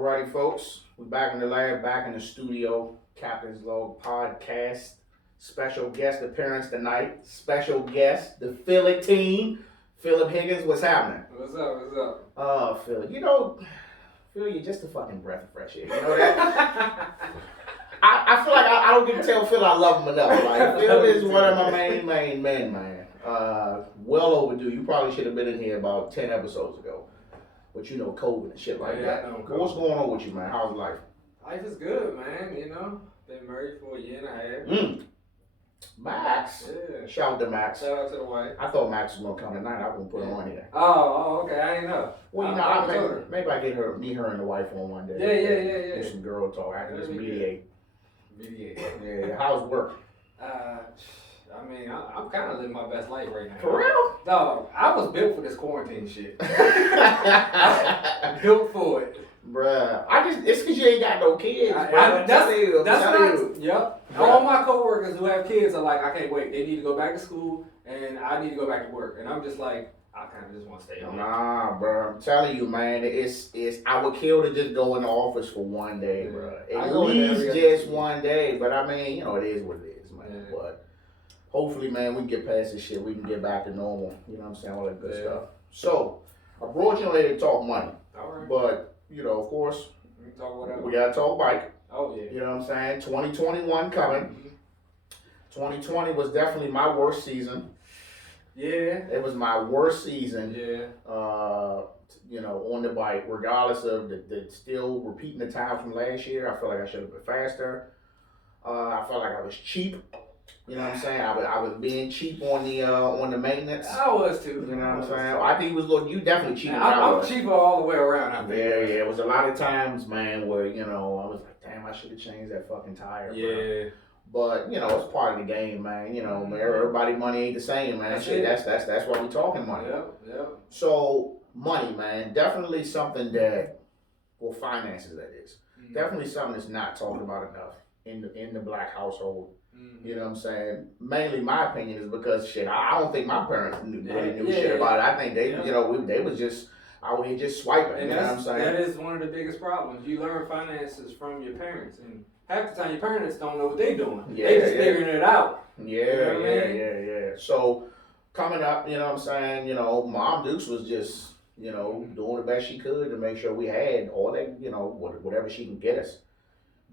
Alrighty, folks. We're back in the lab, back in the studio. Captain's Log Podcast. Special guest appearance tonight. Special guest, the Philly team. Philip Higgins, what's happening? What's up? What's up? Phil, Phil, you're just a fucking breath of fresh air. You know that? I feel like I don't get to tell Phil I love him enough. Like, Phil is one of my main men, man. Well overdue. You probably should have been in here about 10 episodes ago. But you know, COVID and shit like that. I know But what's going on with you, man? How's life? Life is good, man. Been married for a year and a half. Max. Yeah. Shout out to Max. Shout out to the wife. I thought Max was gonna come tonight. I was gonna put her on here. Oh, okay. I didn't know. Well, maybe I get meet her and the wife on one day. Yeah. Do some girl talk. I can just mediate. Mediate. Yeah. How's work? I'm kind of living my best life right now. For real? Dog, I was built for this quarantine shit. I'm built for it. Bruh, it's because you ain't got no kids. Yep. All my coworkers who have kids are like, I can't wait. They need to go back to school, and I need to go back to work. And I'm just like, I kind of just want to stay home. Nah, bro. I'm telling you, man. It's. I would kill to just go in the office for one day, bro. At least just one day. But I mean, it is what it is, man. Yeah. But hopefully, man, we can get past this shit. We can get back to normal. You know what I'm saying? All that good stuff. So, I brought you in here to talk money. All right. But, of course, we can talk whatever. We got to talk bike. Oh, yeah. You know what I'm saying? 2021 coming. Mm-hmm. 2020 was definitely my worst season. Yeah. It was my worst season. Yeah. On the bike, regardless of the still repeating the time from last year. I feel like I should have been faster. I felt like I was cheap. You know what I'm saying? I was being cheap on the maintenance. I was too. You know what I'm saying? I think you definitely cheaper. I'm cheaper all the way around. I think. Yeah. It was a lot of times, man, where I was like, damn, I should have changed that fucking tire. Yeah. Bro. But it's part of the game, man. Man, everybody money ain't the same, man. That's why we talking money. Yeah. So money, man, definitely something that, finances that is, definitely something that's not talked about enough in the black household. Mm-hmm. You know what I'm saying? Mainly, my opinion is because I don't think my parents really knew shit about it. I think they, they was just out here just swiping. And you know what I'm saying? That is one of the biggest problems. You learn finances from your parents, and half the time your parents don't know what they're doing. They just figuring it out. Yeah. So coming up, you know what I'm saying? Mom Dukes was just, doing the best she could to make sure we had all that, whatever she can get us.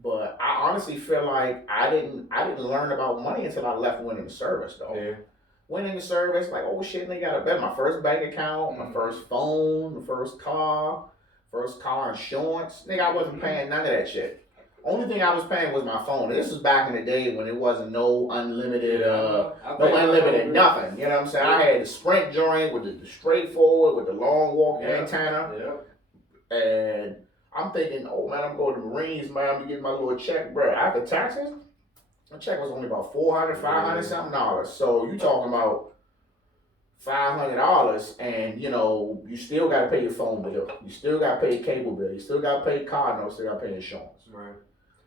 But I honestly feel like I didn't learn about money until I went into service though. Yeah. Went into service, like, oh shit, they got a bet. My first bank account, my first phone, my first car insurance. Nigga, I wasn't paying none of that shit. Only thing I was paying was my phone. This was back in the day when it wasn't no unlimited, nothing. You know what I'm saying? I had the Sprint joint with the straightforward, with the long walk antenna. Yeah. And I'm thinking, oh man, I'm going to the Marines, man. I'm going to get my little check, bro. After taxes, my check was only about $400 something dollars. So you talking about $500 and, you still got to pay your phone bill. You still got to pay your cable bill. You still got to pay car notes. Still got to pay insurance. Right.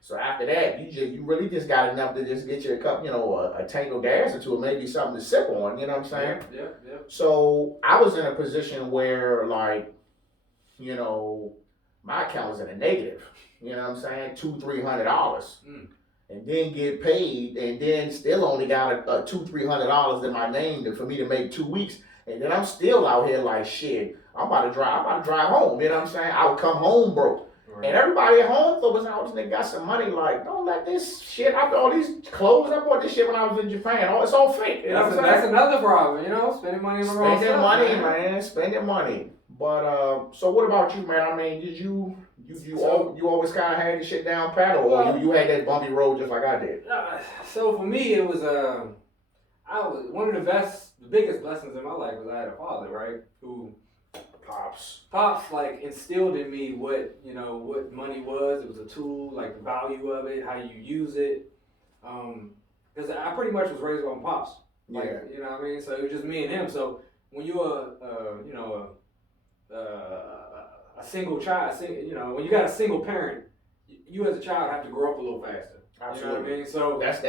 So after that, you really just got enough to just get you a cup, a tank of gas or two, or maybe something to sip on. You know what I'm saying? Yeah. So I was in a position where, my account was in a negative. You know what I'm saying? $200-$300. And then get paid, and then still only got a $200-$300 in my name for me to make 2 weeks, and then I'm still out here like shit. I'm about to drive home. You know what I'm saying? I would come home broke, right. And everybody at home thought was they got some money. Like, don't let this shit. I bought all these clothes. I bought this shit when I was in Japan. It's all fake. You know what I'm saying? That's another problem. Spending money on the wrong stuff. Spending money. But so what about you, man? I mean, did you always kind of had the shit down pat, or you had that bumpy road just like I did? So for me, it was one of the biggest blessings in my life was I had a father, right? Who Pops instilled in me what money was. It was a tool, like the value of it, how you use it. Because I pretty much was raised on Pops. You know what I mean? So it was just me and him. So when you're a single child, when you got a single parent, you as a child have to grow up a little faster. Absolutely. You know what I mean? So that's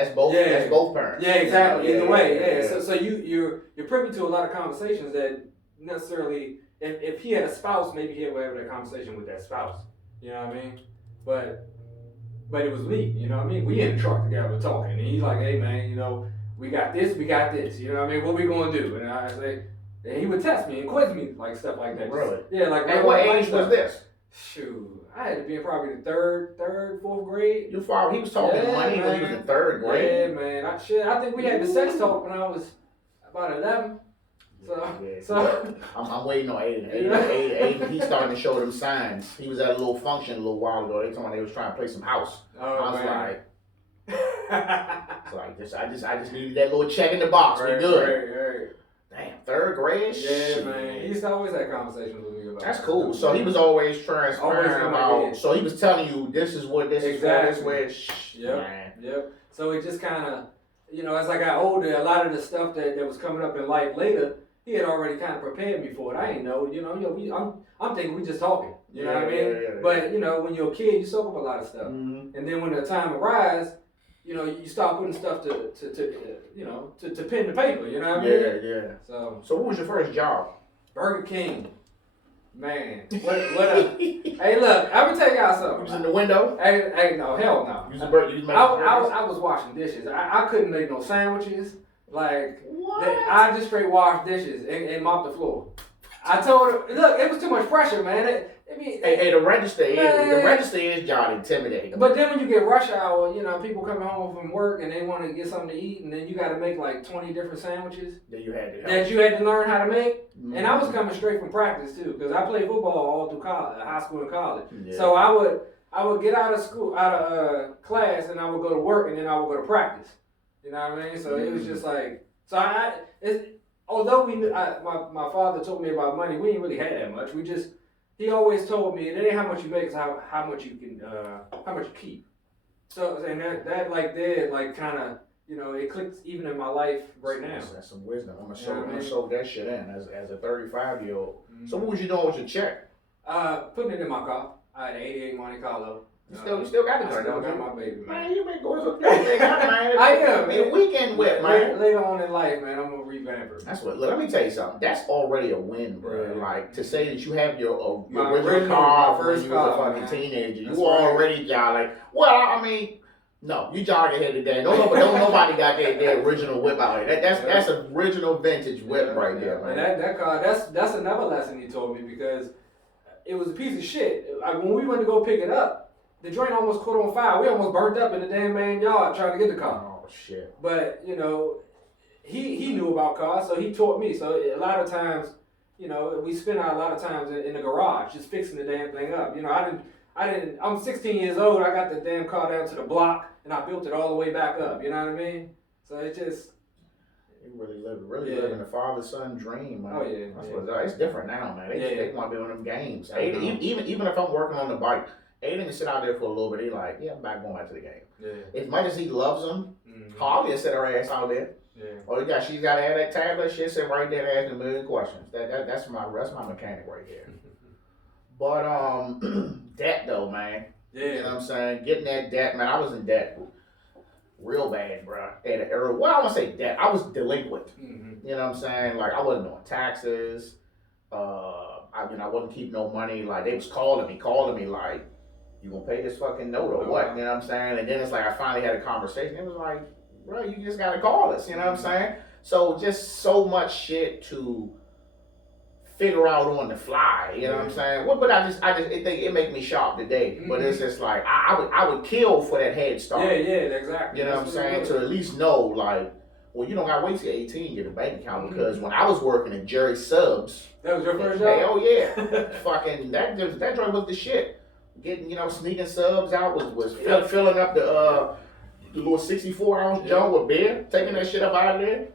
both parents. Yeah, exactly. Either way, yeah. So you're privy to a lot of conversations that necessarily, if he had a spouse, maybe he would have that conversation with that spouse. You know what I mean? But it was me. You know what I mean? We in the truck together talking, and he's like, "Hey man, you know, we got this. You know what I mean? What we gonna do?" And I say, and he would test me and quiz me like stuff like that. Really? Yeah, like. And what age was this? Shoot, I had to be in probably the third, fourth grade. Your father, he was talking money when he was in third grade. Yeah, man. I think we had the sex talk when I was about 11. So I'm waiting on Aiden. Aiden, he's starting to show them signs. He was at a little function a little while ago. They told me they was trying to play some house. Oh, I was man. I just needed that little check in the box. Right, We good. Right. Damn, third grade? Yeah, shit. man. He used to always have conversations with me about That's cool. So he was always transparent about. So he was telling you this is what this exactly. is for. Yep. So it just kind of, you know, as I got older, a lot of the stuff that was coming up in life later, he had already kind of prepared me for it. I didn't know, I'm thinking we just talking. You know what I mean? Yeah. But you know, when you're a kid, you soak up a lot of stuff, and then when the time arrives, you know, you start putting stuff to pen to paper. You know what I mean? Yeah. So what was your first job? Burger King. Man, what hey, look, I'm gonna tell y'all something. You was in the window? Hey, no, hell no. I was washing dishes. I couldn't make no sandwiches. Like, I just straight washed dishes and mopped the floor. I told her, look, it was too much pressure, man. The register is job intimidating. But then when you get rush hour, you know, people coming home from work and they want to get something to eat, and then you got to make like 20 different sandwiches that you had to learn how to make. Mm-hmm. And I was coming straight from practice too, because I played football all through high school and college. Yeah. So I would get out of class, and I would go to work, and then I would go to practice. You know what I mean? So it was just like, although my father told me about money, we didn't really have that much. He always told me, it ain't how much you make, it's how much you can, how much you keep. So, and that kind of, you know, it clicks even in my life right now. That's some wisdom. I'm gonna soak that shit in as a 35-year-old. Mm-hmm. So what was you doing with your check? Putting it in my car. I had an 88 Monte Carlo. You still got the car, don't you? My baby, man. You been going for everything, man. I am. Be a weekend whip, man. Later on in life, man, I'm gonna revamp her. That's what. Let me tell you something. That's already a win, bro. Yeah. Like to say that you have your original car when you was a fucking teenager. You already jolly. Well, I mean, no, you jolly ahead of that. Don't nobody got that original whip out here. That's an original vintage whip right there, man. And that car, that's another lesson he told me, because it was a piece of shit. When we went to go pick it up, the joint almost caught on fire. We almost burnt up in the damn man yard trying to get the car. Oh shit! But you know, he knew about cars, so he taught me. So a lot of times, you know, we spend a lot of times in the garage just fixing the damn thing up. You know, I didn't. I'm 16 years old. I got the damn car down to the block, and I built it all the way back up. You know what I mean? So it just. You living the father-son dream, man. Oh yeah. It's different now, man. They want to be on them games. Even if I'm working on the bike. Aiden can sit out there for a little bit. He's like, yeah, I'm going back to the game. Yeah. As much as he loves them, Harvey sit her ass out there. Yeah. She's got to have that tablet. She'll sit right there and ask a million questions. That's my mechanic right there. But debt though, man. Yeah. You know what I'm saying? Getting that debt, man. I was in debt real bad, bro. At an era, well, I want to say debt. I was delinquent. Mm-hmm. You know what I'm saying? Like I wasn't doing taxes. I wasn't keeping no money. Like they was calling me like, you gonna pay this fucking note or what? You know what I'm saying? And then it's like I finally had a conversation. It was like, bro, you just gotta call us. You know what I'm saying? So just so much shit to figure out on the fly. You know what I'm saying? Well, but I just think it make me sharp today. Mm-hmm. But it's just like I would kill for that head start. Yeah, exactly. You know what I'm saying? To at least know like, well, you don't gotta wait till 18 to get a bank account, because when I was working at Jerry Subs, that was your first job. Hell yeah, fucking that joint was the shit. Getting, sneaking subs out was filling up the little 64-ounce jug with beer, taking that shit up out of there.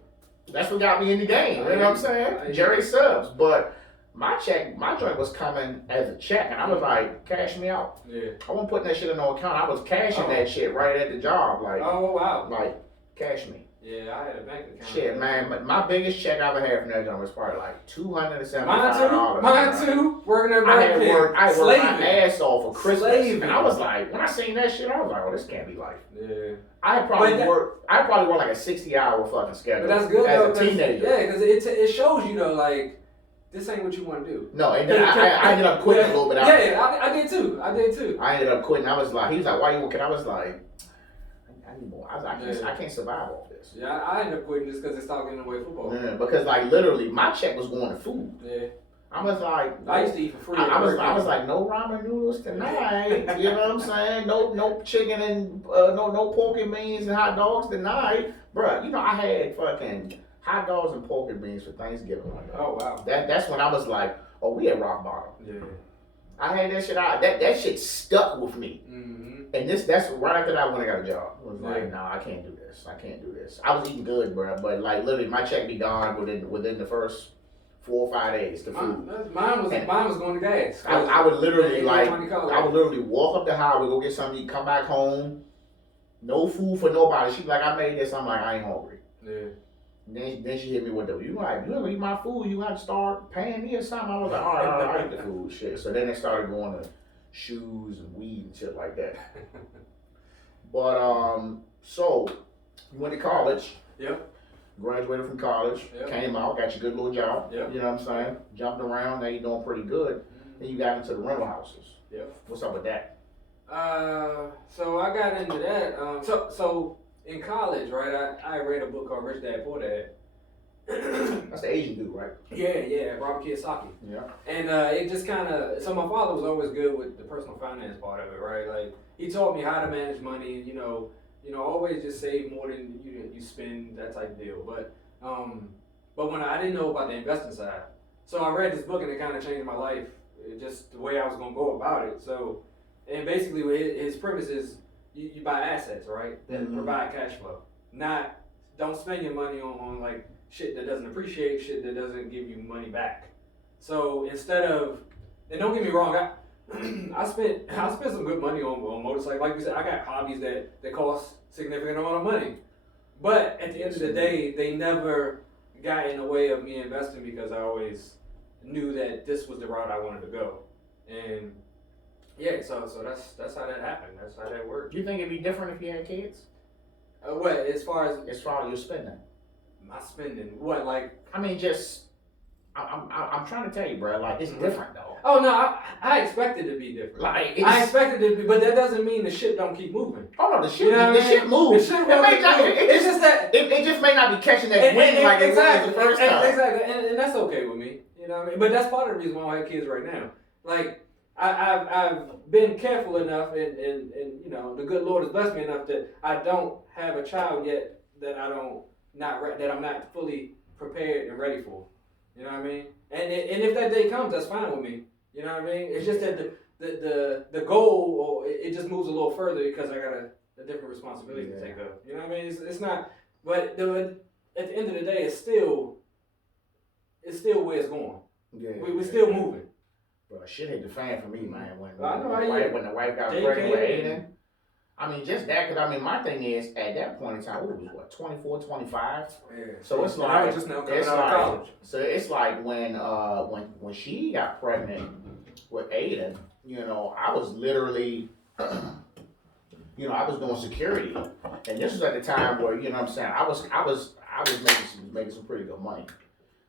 That's what got me in the game. You know what I'm saying? Jerry Subs. But my joint was coming as a check, and I was like, cash me out. Yeah. I wasn't putting that shit in no account. I was cashing that shit right at the job. Like, oh wow. Like, cash me. Yeah, I had a bank account. Shit, man, but my biggest check I ever had from that joint was probably like $275. Mine too. Working at Burger King. I worked my ass off for Christmas, and I was like, when I seen that shit, I was like, oh, this can't be life. Yeah. I probably worked like a 60-hour fucking schedule. But that's good as a teenager. Yeah, because it shows you though, like, this ain't what you want to do. No, and then I ended up quitting a little bit out. Yeah, I did too. I ended up quitting. I was like, he was like, why you working? I was like, I need more. I can't survive off this. Yeah, I ended up quitting just because it stopped getting away football. Yeah, because like literally, my check was going to food. Yeah. I was like, I used to eat for free. I was like, no ramen noodles tonight. You know what I'm saying? No chicken and no pork and beans and hot dogs tonight, bruh. You know I had fucking hot dogs and pork and beans for Thanksgiving one day. Oh wow. That's when I was like, oh, we at rock bottom. Yeah. I had that shit out. That shit stuck with me. Mm-hmm. And that's right after that when I got a job. I was like, nah, I can't do this. I was eating good, bro, but like literally my check be gone within the first 4 or 5 days to food. Mine was going to gas. I would literally walk up the highway, go get something to eat, come back home, no food for nobody. She like, I made this. I'm like, I ain't hungry. Yeah. Then she hit me with you ever eat my food, you have to start paying me or something. I was like, all right, I eat the food, shit. So then they started going to shoes and weed and shit like that. But so you went to college. Yep. Graduated from college, came out, got your good little job. Yep. You know what I'm saying? Jumped around, now you're doing pretty good. Then you got into the rental houses. Yep. What's up with that? So I got into that. So in college, right? I read a book called Rich Dad Poor Dad. That's the Asian dude, right? Yeah, Robert Kiyosaki. Yeah. And it just kind of, so my father was always good with the personal finance part of it, right? Like he taught me how to manage money. You know, always just save more than you spend, that type of deal. But when I didn't know about the investing side, so I read this book and it kind of changed my life, just the way I was gonna go about it. So, and basically his premise is you buy assets, right, that provide cash flow. Don't spend your money on like shit that doesn't appreciate, shit that doesn't give you money back. So instead of, and don't get me wrong, I spent some good money on motorcycles. Like we said, I got hobbies that cost significant amount of money. But at the end of the day, they never got in the way of me investing because I always knew that this was the route I wanted to go. And yeah, so that's how that happened. That's how that worked. Do you think it'd be different if you had kids? What, as far as your spending? My spending? What, like? I mean, just I'm trying to tell you, bro. Like it's different though. Oh no, I expect it to be different. Like I expect it to be, but that doesn't mean the shit don't keep moving. Oh no, the shit moves. It just may not be catching that wind like it was the first time. Exactly, and that's okay with me. You know what I mean? But that's part of the reason why I have kids right now. Like I've been careful enough, and you know the good Lord has blessed me enough that I don't have a child yet that that I'm not fully prepared and ready for. You know what I mean? And if that day comes, that's fine with me. You know what I mean? It's just that the goal, or it just moves a little further because I got a different responsibility to take up. You know what I mean? It's not, but at the end of the day, it's still where it's going. Yeah, we're still moving. Bro, shit hit the fan for me, man. When the wife got JK, pregnant with Aiden. I mean, just that, because I mean, my thing is, at that point in time, we was 24, 25? Yeah. So it's like, I was just now coming out of college. So it's like when she got pregnant with Aiden, you know, I was literally, you know, I was doing security. And this was at the time where, you know what I'm saying, I was making some pretty good money.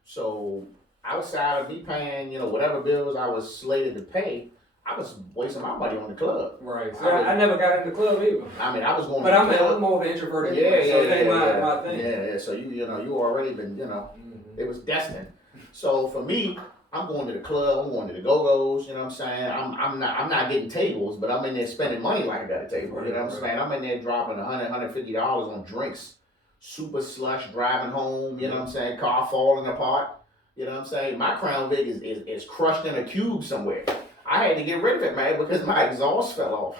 So outside of me paying, you know, whatever bills I was slated to pay, I was wasting my money on the club. Right. So I never got in the club either. I mean, I was going to the club. But I'm more of an introvert anyway, so it ain't my thing. Yeah. So you know, you already been, you know, it was destined. So for me, I'm going to the club, I'm going to the go-go's, you know what I'm saying? I'm not getting tables, but I'm in there spending money like I got a table, you know what I'm saying? I'm in there dropping $100, $150 on drinks, super slush, driving home, you know what I'm saying? Car falling apart, you know what I'm saying? My Crown Vic is crushed in a cube somewhere. I had to get rid of it, man, because my exhaust fell off.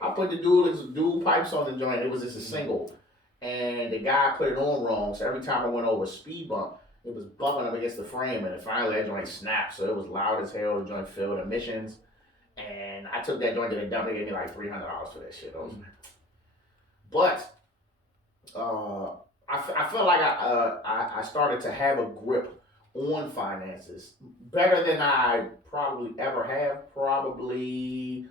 I put the dual pipes on the joint. It was just a single. And the guy put it on wrong. So every time I went over a speed bump, it was bumping up against the frame. And then finally that joint snapped. So it was loud as hell. The joint filled emissions. And I took that joint to the dump. They gave me like $300 for that shit. But I felt like I started to have a grip on finances better than I probably ever have. Probably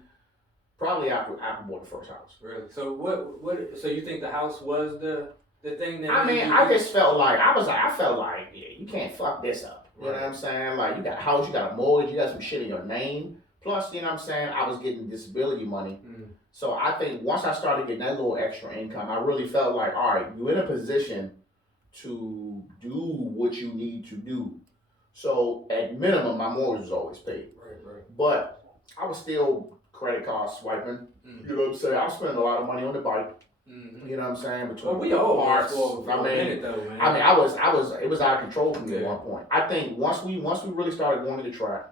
after I bought the first house. Really? So what? So you think the house was the thing that? I mean, I just felt like I felt like, yeah, you can't fuck this up. You know what I'm saying? Like, you got a house, you got a mortgage, you got some shit in your name. Plus, you know what I'm saying, I was getting disability money. So I think once I started getting that little extra income, I really felt like, all right, you're in a position to do what you need to do. So at minimum, my mortgage was always paid. Right. But I was still credit card swiping. You know what I'm saying? I was spending a lot of money on the bike. You know what I'm saying? Between we all parts. I was. It was out of control for me at one point. I think once we really started going to the track,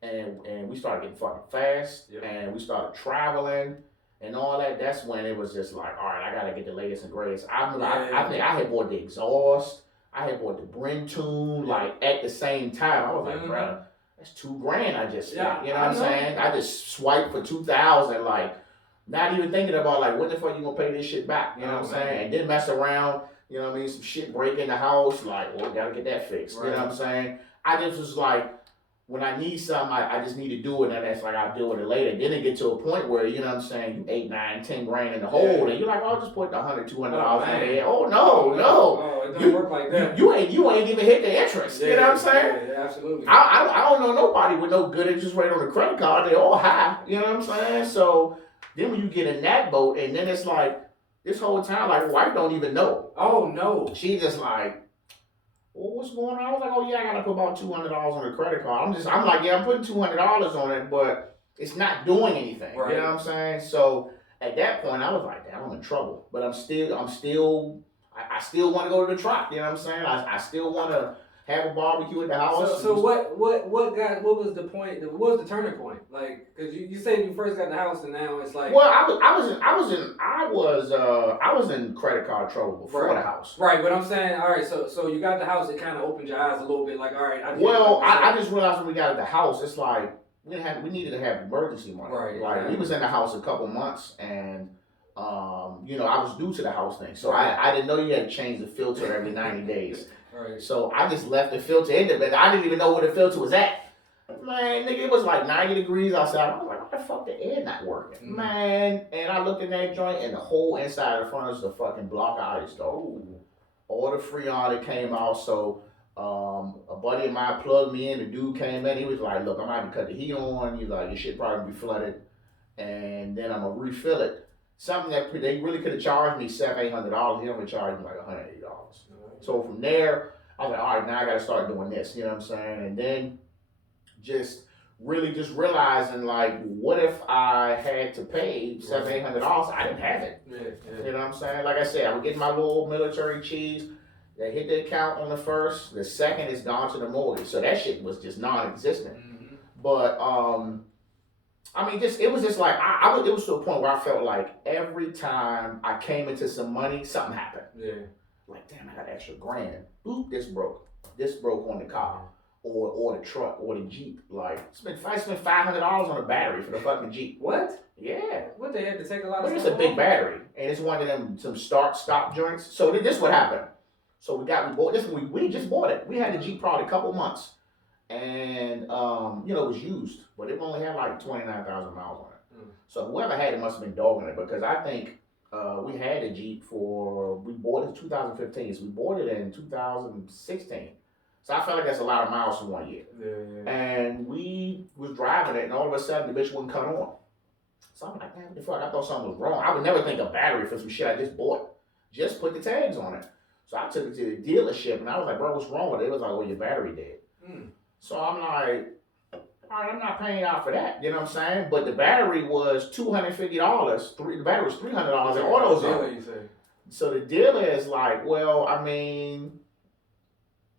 and we started getting fucking fast, and we started traveling and all that. That's when it was just like, all right, I gotta get the latest and greatest. I think I had bought the exhaust. I had bought the Bryn tune like at the same time. I was like, bro, that's $2,000 I just spent. You know what I'm saying? I just swiped for 2,000, like. Not even thinking about like when the fuck you gonna pay this shit back, you know what I'm saying? And then mess around, you know what I mean? Some shit break in the house, like, well, gotta get that fixed. You know what I'm saying? I just was like, when I need something, I just need to do it, and that's like I'll deal with it later. Then it get to a point where, you know what I'm saying, you 8, 9, 10 grand in the hole, and you're like, oh, just put the $100, $200 in there. Oh no. Oh, it don't work like that. You ain't even hit the interest. You know what I'm saying? Yeah, absolutely. I don't know nobody with no good interest rate on the credit card. They're all high. You know what I'm saying? So then when you get in that boat, and then it's like, this whole time, like, wife don't even know. Oh, no. She just like, well, what's going on? I was like, oh, yeah, I got to put about $200 on the credit card. I'm like, yeah, I'm putting $200 on it, but it's not doing anything. Right. You know what I'm saying? So at that point, I was like, damn, I'm in trouble. But I still want to go to the truck. You know what I'm saying? I still want to have a barbecue at the house. So what was the point? What was the turning point? Like, cause you said you first got the house and now it's like. Well, I was in credit card trouble before the house. Right, but I'm saying, all right, so you got the house, it kind of opened your eyes a little bit, like, all right. I just realized when we got at the house, it's like we needed to have emergency money. Right. Like we was in the house a couple months and. I was new to the house thing, so I didn't know you had to change the filter every 90 days. Right. So I just left the filter in there, but I didn't even know where the filter was at. Man, nigga, it was like 90 degrees outside. I was like, what the fuck, the air not working? Man, and I looked in that joint, and the whole inside of the front was the fucking block ice, though. All the Freon that came out, so a buddy of mine plugged me in. The dude came in, he was like, look, I'm going to have to cut the heat on. He's like, your shit probably be flooded, and then I'm going to refill it. Something that they really could have charged me $700, $800. He only charged me like $180. So from there, I was like, all right, now I got to start doing this. You know what I'm saying? And then just realizing like, what if I had to pay $700, $800? I didn't have it. Yeah. You know what I'm saying? Like I said, I would get my little military cheese. They hit the account on the first. The second is gone to the mortgage. So that shit was just non-existent. Mm-hmm. But I mean, it was just like, it was to a point where I felt like every time I came into some money, something happened. Yeah. Like, damn, I got an extra $1,000. Boop, this broke. This broke on the car. Or the truck, or the Jeep. Like, I spent $500 on a battery for the fucking Jeep. What? Yeah. What, they had to take a lot of stuff? It's a big battery. And it's one of them, some start-stop joints. So this what happened. So we bought this, we just bought it. We had the Jeep probably a couple months. And, it was used, but it only had like 29,000 miles on it. So whoever had it must have been dogging it, because I think we had the Jeep we bought it in 2015, so we bought it in 2016. So I felt like that's a lot of miles from 1 year. Yeah. And we was driving it, and all of a sudden the bitch wouldn't cut on. So I'm like, man, what the fuck? I thought something was wrong. I would never think a battery for some shit I just bought. Just put the tags on it. So I took it to the dealership, and I was like, bro, what's wrong with it? It was like, well, your battery dead. So I'm like, all right, I'm not paying out for that. You know what I'm saying? But the battery was $250. The battery was $300 in AutoZone. So the dealer is like, well, I mean,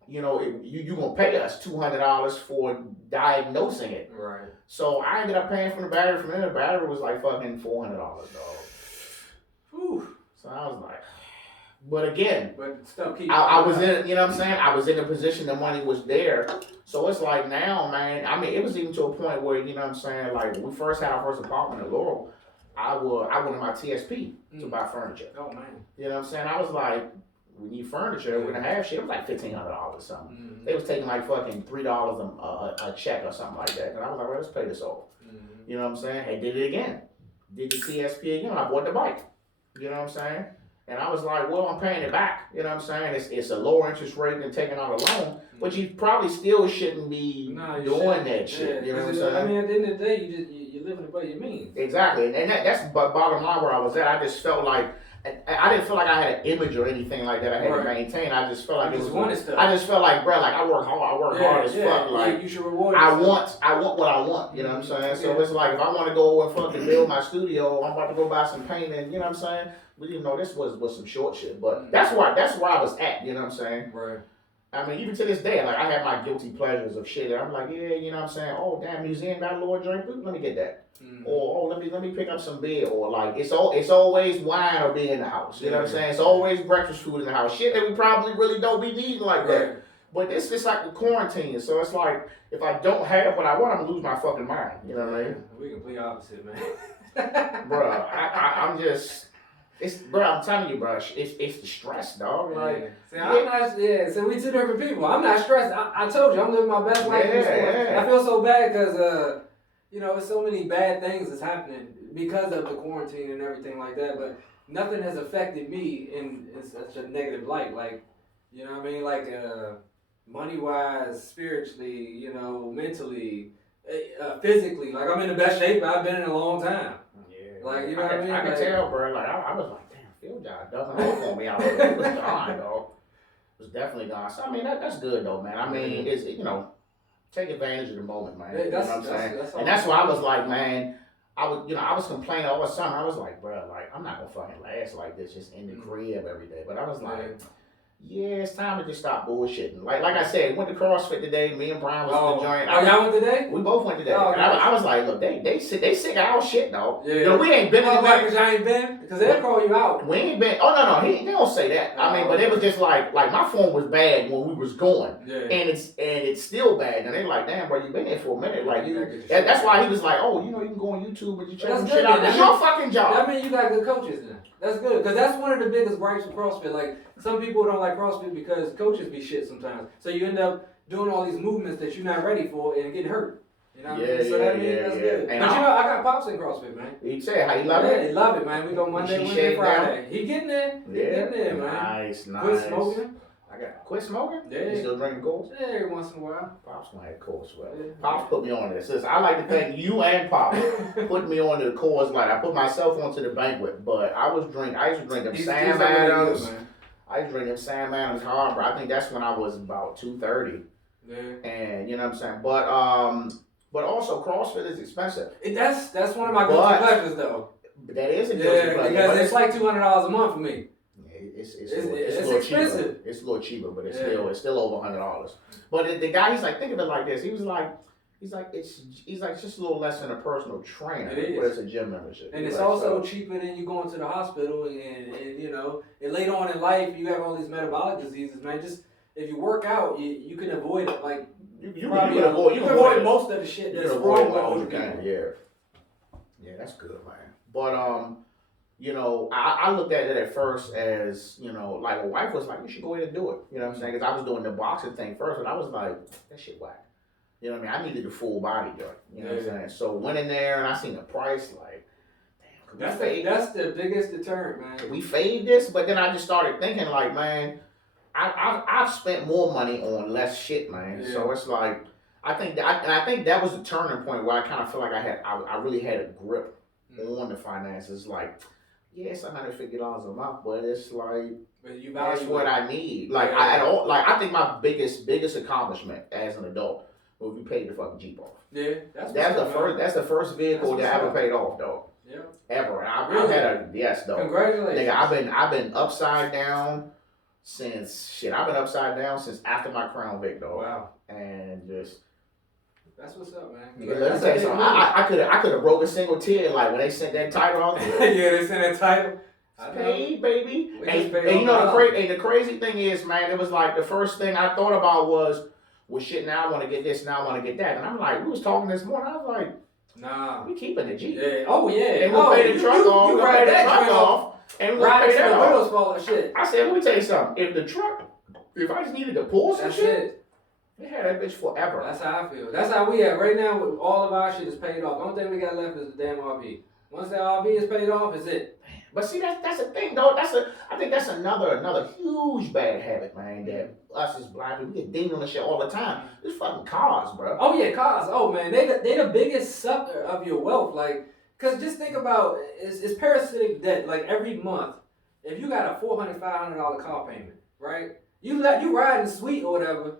you're going to pay us $200 for diagnosing it. Right. So I ended up paying for the battery from there. The battery was like fucking $400, dog. Whew. So I was like, but again, I was in, you know what I'm saying? I was in a position the money was there. So it's like now, man, I mean, it was even to a point where, you know what I'm saying, like when we first had our first apartment in Laurel, I went to my TSP to buy furniture. Oh, man. You know what I'm saying? I was like, we need furniture, we're gonna have shit. It was like $1,500 or something. Mm-hmm. They was taking like fucking $3 a check or something like that. And I was like, well, let's pay this off. Mm-hmm. You know what I'm saying? I did it again. Did the TSP again. I bought the bike. You know what I'm saying? And I was like, well, I'm paying it back. You know what I'm saying? It's a lower interest rate than taking out a loan, but you probably still shouldn't be doing that shit. You know what I'm saying? I mean, at the end of the day, you living by your means. Exactly, and that's bottom line where I was at. I just felt like I didn't feel like I had an image or anything like that I had to maintain. I just felt like it was. I just felt like, bro, like I work hard as fuck. Like you should reward yourself. I want what I want. You know what I'm saying? So it's like if I want to go and fucking build my studio, I'm about to go buy some paint and you know what I'm saying. But you know, this was some short shit. But that's where I was at. You know what I'm saying? Right. I mean, even to this day, like I have my guilty pleasures of shit. And I'm like, yeah, you know what I'm saying? Oh, damn, museum got a lower drink. Let me get that. Or let me pick up some beer. Or like it's always wine or beer in the house. You know what I'm saying? It's always breakfast food in the house. Shit that we probably really don't be needing like that. But this is like the quarantine. So it's like if I don't have what I want, I'm gonna lose my fucking mind. You know what I mean? We complete opposite, man. Bro, I'm just. I'm telling you, bro. It's the stress, dog. Like, I'm not. So we two different people. I'm not stressed. I told you, I'm living my best life. I feel so bad because, you know, there's so many bad things that's happening because of the quarantine and everything like that. But nothing has affected me in such a negative light. Like, you know what I mean? Like, money wise, spiritually, you know, mentally, physically. Like, I'm in the best shape I've been in a long time. Like, you know what I mean? I could tell, bro. Like, I was like, damn, Phil John doesn't know for me. I was gone, though. It was definitely gone. So, I mean, that's good, though, man. I mean, it's, you know, take advantage of the moment, man. You know what I'm saying? And that's why I was like, man, I was complaining over summer. I was like, bro, like, I'm not going to fucking last like this, just in the crib every day. But I was like, yeah, it's time to just stop bullshitting. Like I said, went to CrossFit today. Me and Brian was in the joint. Y'all went today? We both went today. And I was like, look, they sick of our shit, though. Yeah. You know, we ain't been in the because y'all ain't been? Because they'll call you out. We ain't been. Oh, no, they don't say that. I mean, but it was just like my phone was bad when we was going. Yeah. And it's still bad. And they like, damn, bro, you been there for a minute. Like, that's why he was like, oh, you know, you can go on YouTube and you check some shit out. That's your fucking job. That means you got good coaches then. That's good. Because that's one of the biggest gripes with CrossFit. Like, some people don't like CrossFit because coaches be shit sometimes. So you end up doing all these movements that you're not ready for and getting hurt. You know what I mean? So that means that's good. And but you know, I got Pops in CrossFit, man. He said, how you love it? Yeah, he love it, man. We go Monday, Wednesday, Friday. He getting there. Getting there, man. Nice. Quit smoking. Quit smoking? Yeah. You still drinking Coors? Yeah, every once in a while. Pops gonna have Coors, well. Yeah. Pops put me on this. I like to thank you and Pops put me on the Coors Light. I put myself onto the banquet, but I used to drink them Sam Adams. I used to drink them Sam Adams hard, bro. I think that's when I was about 230. Yeah. And you know what I'm saying? But also CrossFit is expensive. That's one of my guilty pleasures though. That is a guilty pleasure. Because it's like $200 a month for me. It's a little expensive. Cheaper. It's a little cheaper, but it's still over $100. But the guy, he's like, think of it like this. He's like it's just a little less than a personal trainer, but it's a gym membership. And it's also cheaper than you going to the hospital and you know, and later on in life you have all these metabolic diseases, man. Just if you work out, you can avoid it. Like you can avoid most of the shit that's wrong with older people. Yeah, that's good, man. But you know, I looked at it at first as, you know, like a wife was like, you should go ahead and do it. You know what I'm saying? Because I was doing the boxing thing first, and I was like, that shit whack. You know what I mean? I needed a full body joint. You know what I'm saying? So went in there and I seen the price, like, damn. That's the biggest deterrent, man. Can we fade this? But then I just started thinking, like, man, I've spent more money on less shit, man. Yeah. So it's like, I think that was the turning point where I kind of feel like I really had a grip on the finances. Like, yeah, it's $150 a month, but it's like that's what I need. Like I think my biggest accomplishment as an adult was we paid the fucking Jeep off. Yeah, that's the first vehicle that I ever paid off, though. Yeah, ever. And I've had though. Congratulations. Nigga, I've been upside down since after my Crown Vic, though. Wow. And just. That's what's up, man. Yeah, let me tell you something. I could have broke a single tear like when they sent that title out there. Yeah, they sent that title. Paid, baby. And you know the crazy thing is, man, it was like the first thing I thought about was, well, shit. Now I want to get this. Now I want to get that. And I'm like, we was talking this morning. I was like, nah, we keeping the Jeep. Yeah. Oh yeah. And we'll pay the truck off. We'll pay the truck off. And we'll pay that off. I said, let me tell you something. If I just needed to pull some shit. They had that bitch forever. That's how I feel. That's how we at. Right now, all of our shit is paid off. The only thing we got left is the damn RV. Once that RV is paid off, it's it. But see, that's the thing, though. I think that's another huge bad habit, man. That us as black people, we get dinged on the shit all the time. It's fucking cars, bro. Oh yeah, cars. Oh man, they the biggest sucker of your wealth. Like, cause just think about it's parasitic debt. Like every month, if you got a $400-$500 car payment, right? You riding sweet or whatever,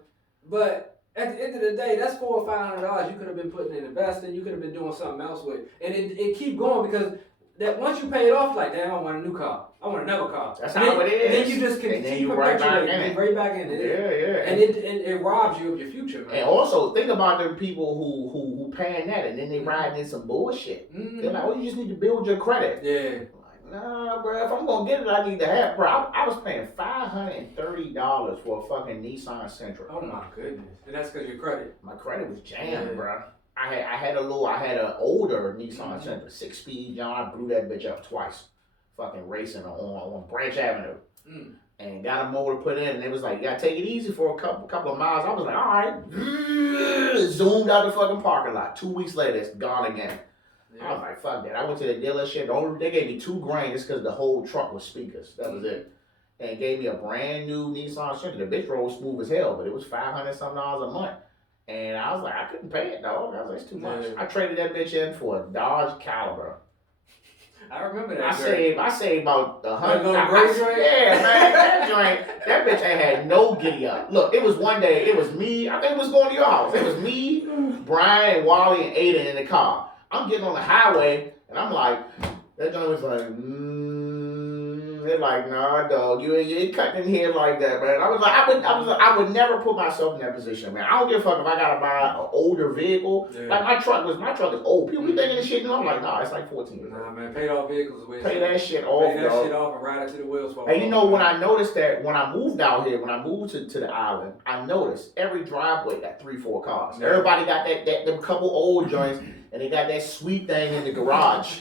but at the end of the day, that's $400 or $500 you could have been putting in investing. You could have been doing something else with, and it keep going because. That once you pay it off, like, damn, I want a new car. I want another car. That's how it is. And then you just can keep perpetuating right back in it. Yeah. And it robs you of your future, man. And also, think about the people who paying that and then they riding in some bullshit. Mm-hmm. They're like, oh, you just need to build your credit. Yeah. Like, nah, bro, if I'm going to get it, I need to have, bro. I was paying $530 for a fucking Nissan Sentra. Oh, my goodness. And that's because your credit. My credit was jammed, bro. I had an older Nissan Sentra, 6-speed, John. I blew that bitch up twice, fucking racing on Branch Avenue, and got a motor put in, and it was like, you gotta take it easy for a couple of miles. I was like, all right, zoomed out the fucking parking lot. 2 weeks later, it's gone again. Yeah. I was like, fuck that. I went to the dealership. They gave me $2,000 just because the whole truck was speakers. That was it. And gave me a brand new Nissan Sentra. The bitch rolled smooth as hell, but it was $500-something a month. And I was like, I couldn't pay it, dog. I was like, it's too much. Yeah. I traded that bitch in for a Dodge Caliber. I remember that. I saved about $100. Yeah, man, that joint, that bitch ain't had no giddy up. Look, it was one day, it was me. I think it was going to your house. It was me, Brian, Wally, and Aiden in the car. I'm getting on the highway, and I'm like, that joint was like, They're like, nah, dog, you ain't cutting in here like that, man. I was like, I would never put myself in that position, man. I don't give a fuck if I gotta buy an older vehicle. Yeah. Like my truck is old. People be thinking this shit, and I'm like, nah, it's like 14 years old. Nah, man, paid off vehicles. Pay that shit off, Pay that shit off and ride it to the wheels fall. And you know, when I noticed that when I moved out here, when I moved to the island, I noticed every driveway got 3-4 cars. Yeah. Everybody got them couple old joints, and they got that sweet thing in the garage.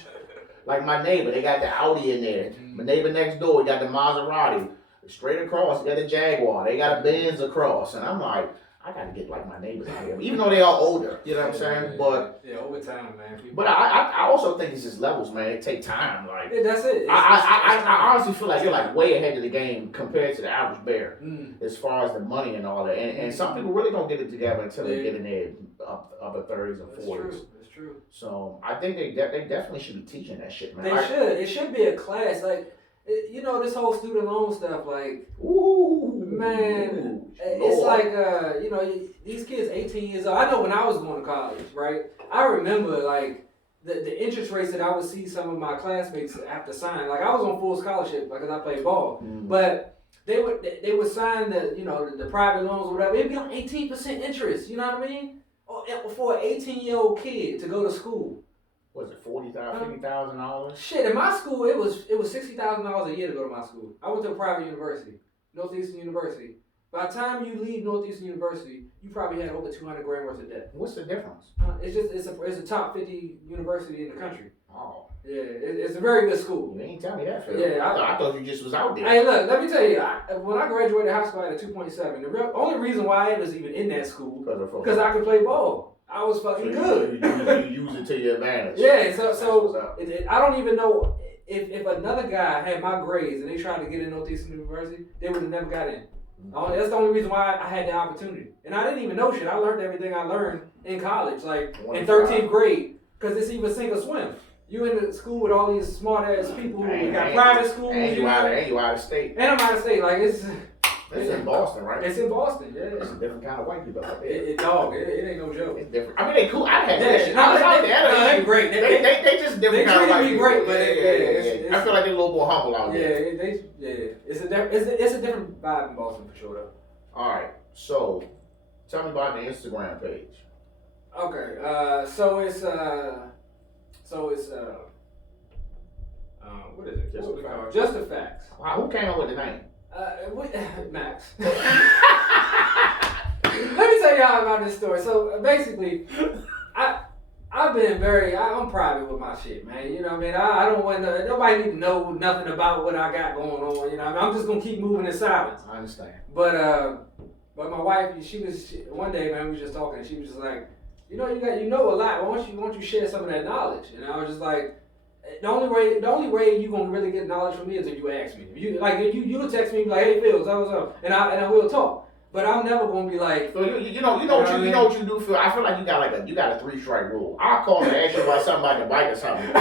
Like my neighbor, they got the Audi in there. My neighbor next door, he got the Maserati. Straight across, they got the Jaguar. They got a Benz across. And I'm like, I got to get like my neighbors out here. Even though they are older, you know what I'm saying? But over time, man. But I also think it's just levels, man. It take time. Like that's it. I honestly feel like you're like way ahead of the game compared to the average bear as far as the money and all that. And some people really don't get it together until they get in their upper 30s and 40s. True. So I think they definitely should be teaching that shit, man. They should. It should be a class. Like, you know, this whole student loan stuff. Like, man, it's like you know, these kids 18 years old. I know when I was going to college, right? I remember like the interest rates that I would see some of my classmates have to sign. Like I was on full scholarship because I played ball, but they would sign the private loans or whatever. It'd be on 18% interest. You know what I mean? For an 18-year-old kid to go to school. Was it $40,000, $50,000? Shit, in my school it was $60,000 a year to go to my school. I went to a private university, Northeastern University. By the time you leave Northeastern University, you probably had over $200,000 worth of debt. What's the difference? It's a top 50 university in the country. Oh. Yeah, it's a very good school. You ain't tell me that, Phil. Yeah, I thought you just was out there. Hey, look, let me tell you, when I graduated high school, I had a 2.7. The only reason why I was even in that school because I could play ball. I was fucking good. You use it to your advantage. Yeah, so I don't even know if another guy had my grades and they tried to get in Northeastern University, they would have never got in. That's the only reason why I had the opportunity. And I didn't even know shit. I learned everything I learned in college, like in 13th grade, because it's even sink or swim. You in the school with all these smart ass people who got private schools. And you out of state. And I'm out of state. Like it's in Boston, right? It's in Boston, yeah. It's a different kind of white people out there. It ain't no joke. It's different. I mean, they cool. I had that shit. They're great. They just different kind of white people. Great, but I feel like they're a little more humble out there. It's a different vibe in Boston for sure, though. All right, so tell me about the Instagram page. Okay, so it's what is it? Just the Facts. Wow, who came up with the name? Max. Let me tell y'all about this story. So basically, I'm private with my shit, man. You know what I mean? I don't want nobody need to know nothing about what I got going on. You know what I mean? I'm just gonna keep moving in silence. I understand. But my wife, one day, man, we was just talking, and she was just like, you know a lot. Why don't you share some of that knowledge? And I was just like, The only way you gonna really get knowledge from me is if you ask me. If you'll text me and be like, hey Phil, so, and I will talk. But I'm never gonna be like. So you know what you do, Phil. I feel like you got a 3-strike rule. I'll call and ask you about something like a bike or something,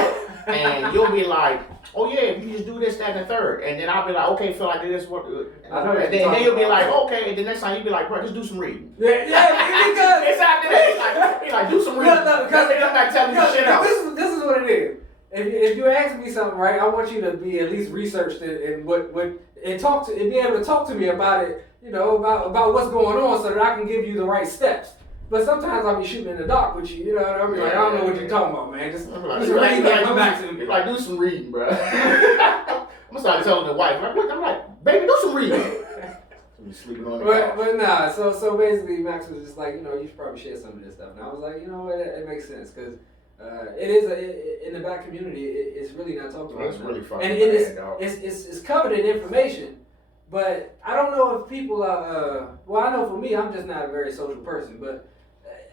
and you'll be like, oh yeah, if you just do this, that, and the third, and then I'll be like, okay, Phil, I did this. What? And then you'll be like, okay, and the next time you'll be like, bro, just do some reading. Yeah, because it's after that. Like do some reading. No, because they come back telling you shit else. This is what it is. If you ask me something, right, I want you to be at least researched and be able to talk to me about it, about what's going on, so that I can give you the right steps. But sometimes I'll be shooting in the dark with you, I'll be like, I don't know what you're talking about, man. Just come back to me. Like, do some reading, bro. I'm gonna start telling the wife, I'm like, baby, do some reading. Sleeping on the couch. But nah, so basically Max was just like, you should probably share some of this stuff. And I was like, you know what, it makes sense, because it is in the black community. It's really not talked about. It's really fucking and it's coveted information, but I don't know if people are. Well, I know for me, I'm just not a very social person, but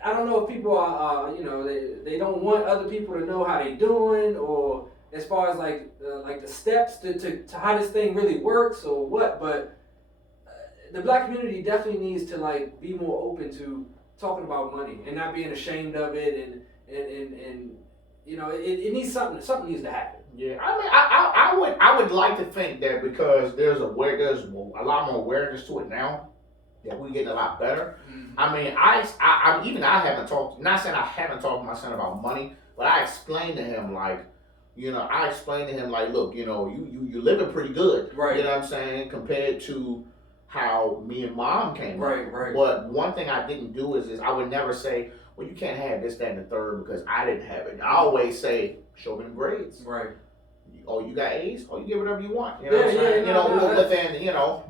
I don't know if people are. They don't want other people to know how they doing, or as far as like the steps to how this thing really works or what. But the black community definitely needs to like be more open to talking about money and not being ashamed of it, and it needs something needs to happen. Yeah, I mean, I would like to think that because there's a lot more awareness to it now, that we're getting a lot better. Mm-hmm. I mean, I haven't talked. Not saying I haven't talked to my son about money, but I explained to him like, look, you living pretty good, right? You know what I'm saying, compared to how me and mom came up. Right. But one thing I didn't do is I would never say, well, you can't have this, that, and the third because I didn't have it. I always say, show me the grades. Right. Oh, you got A's? Oh, you get whatever you want. You know what I'm saying?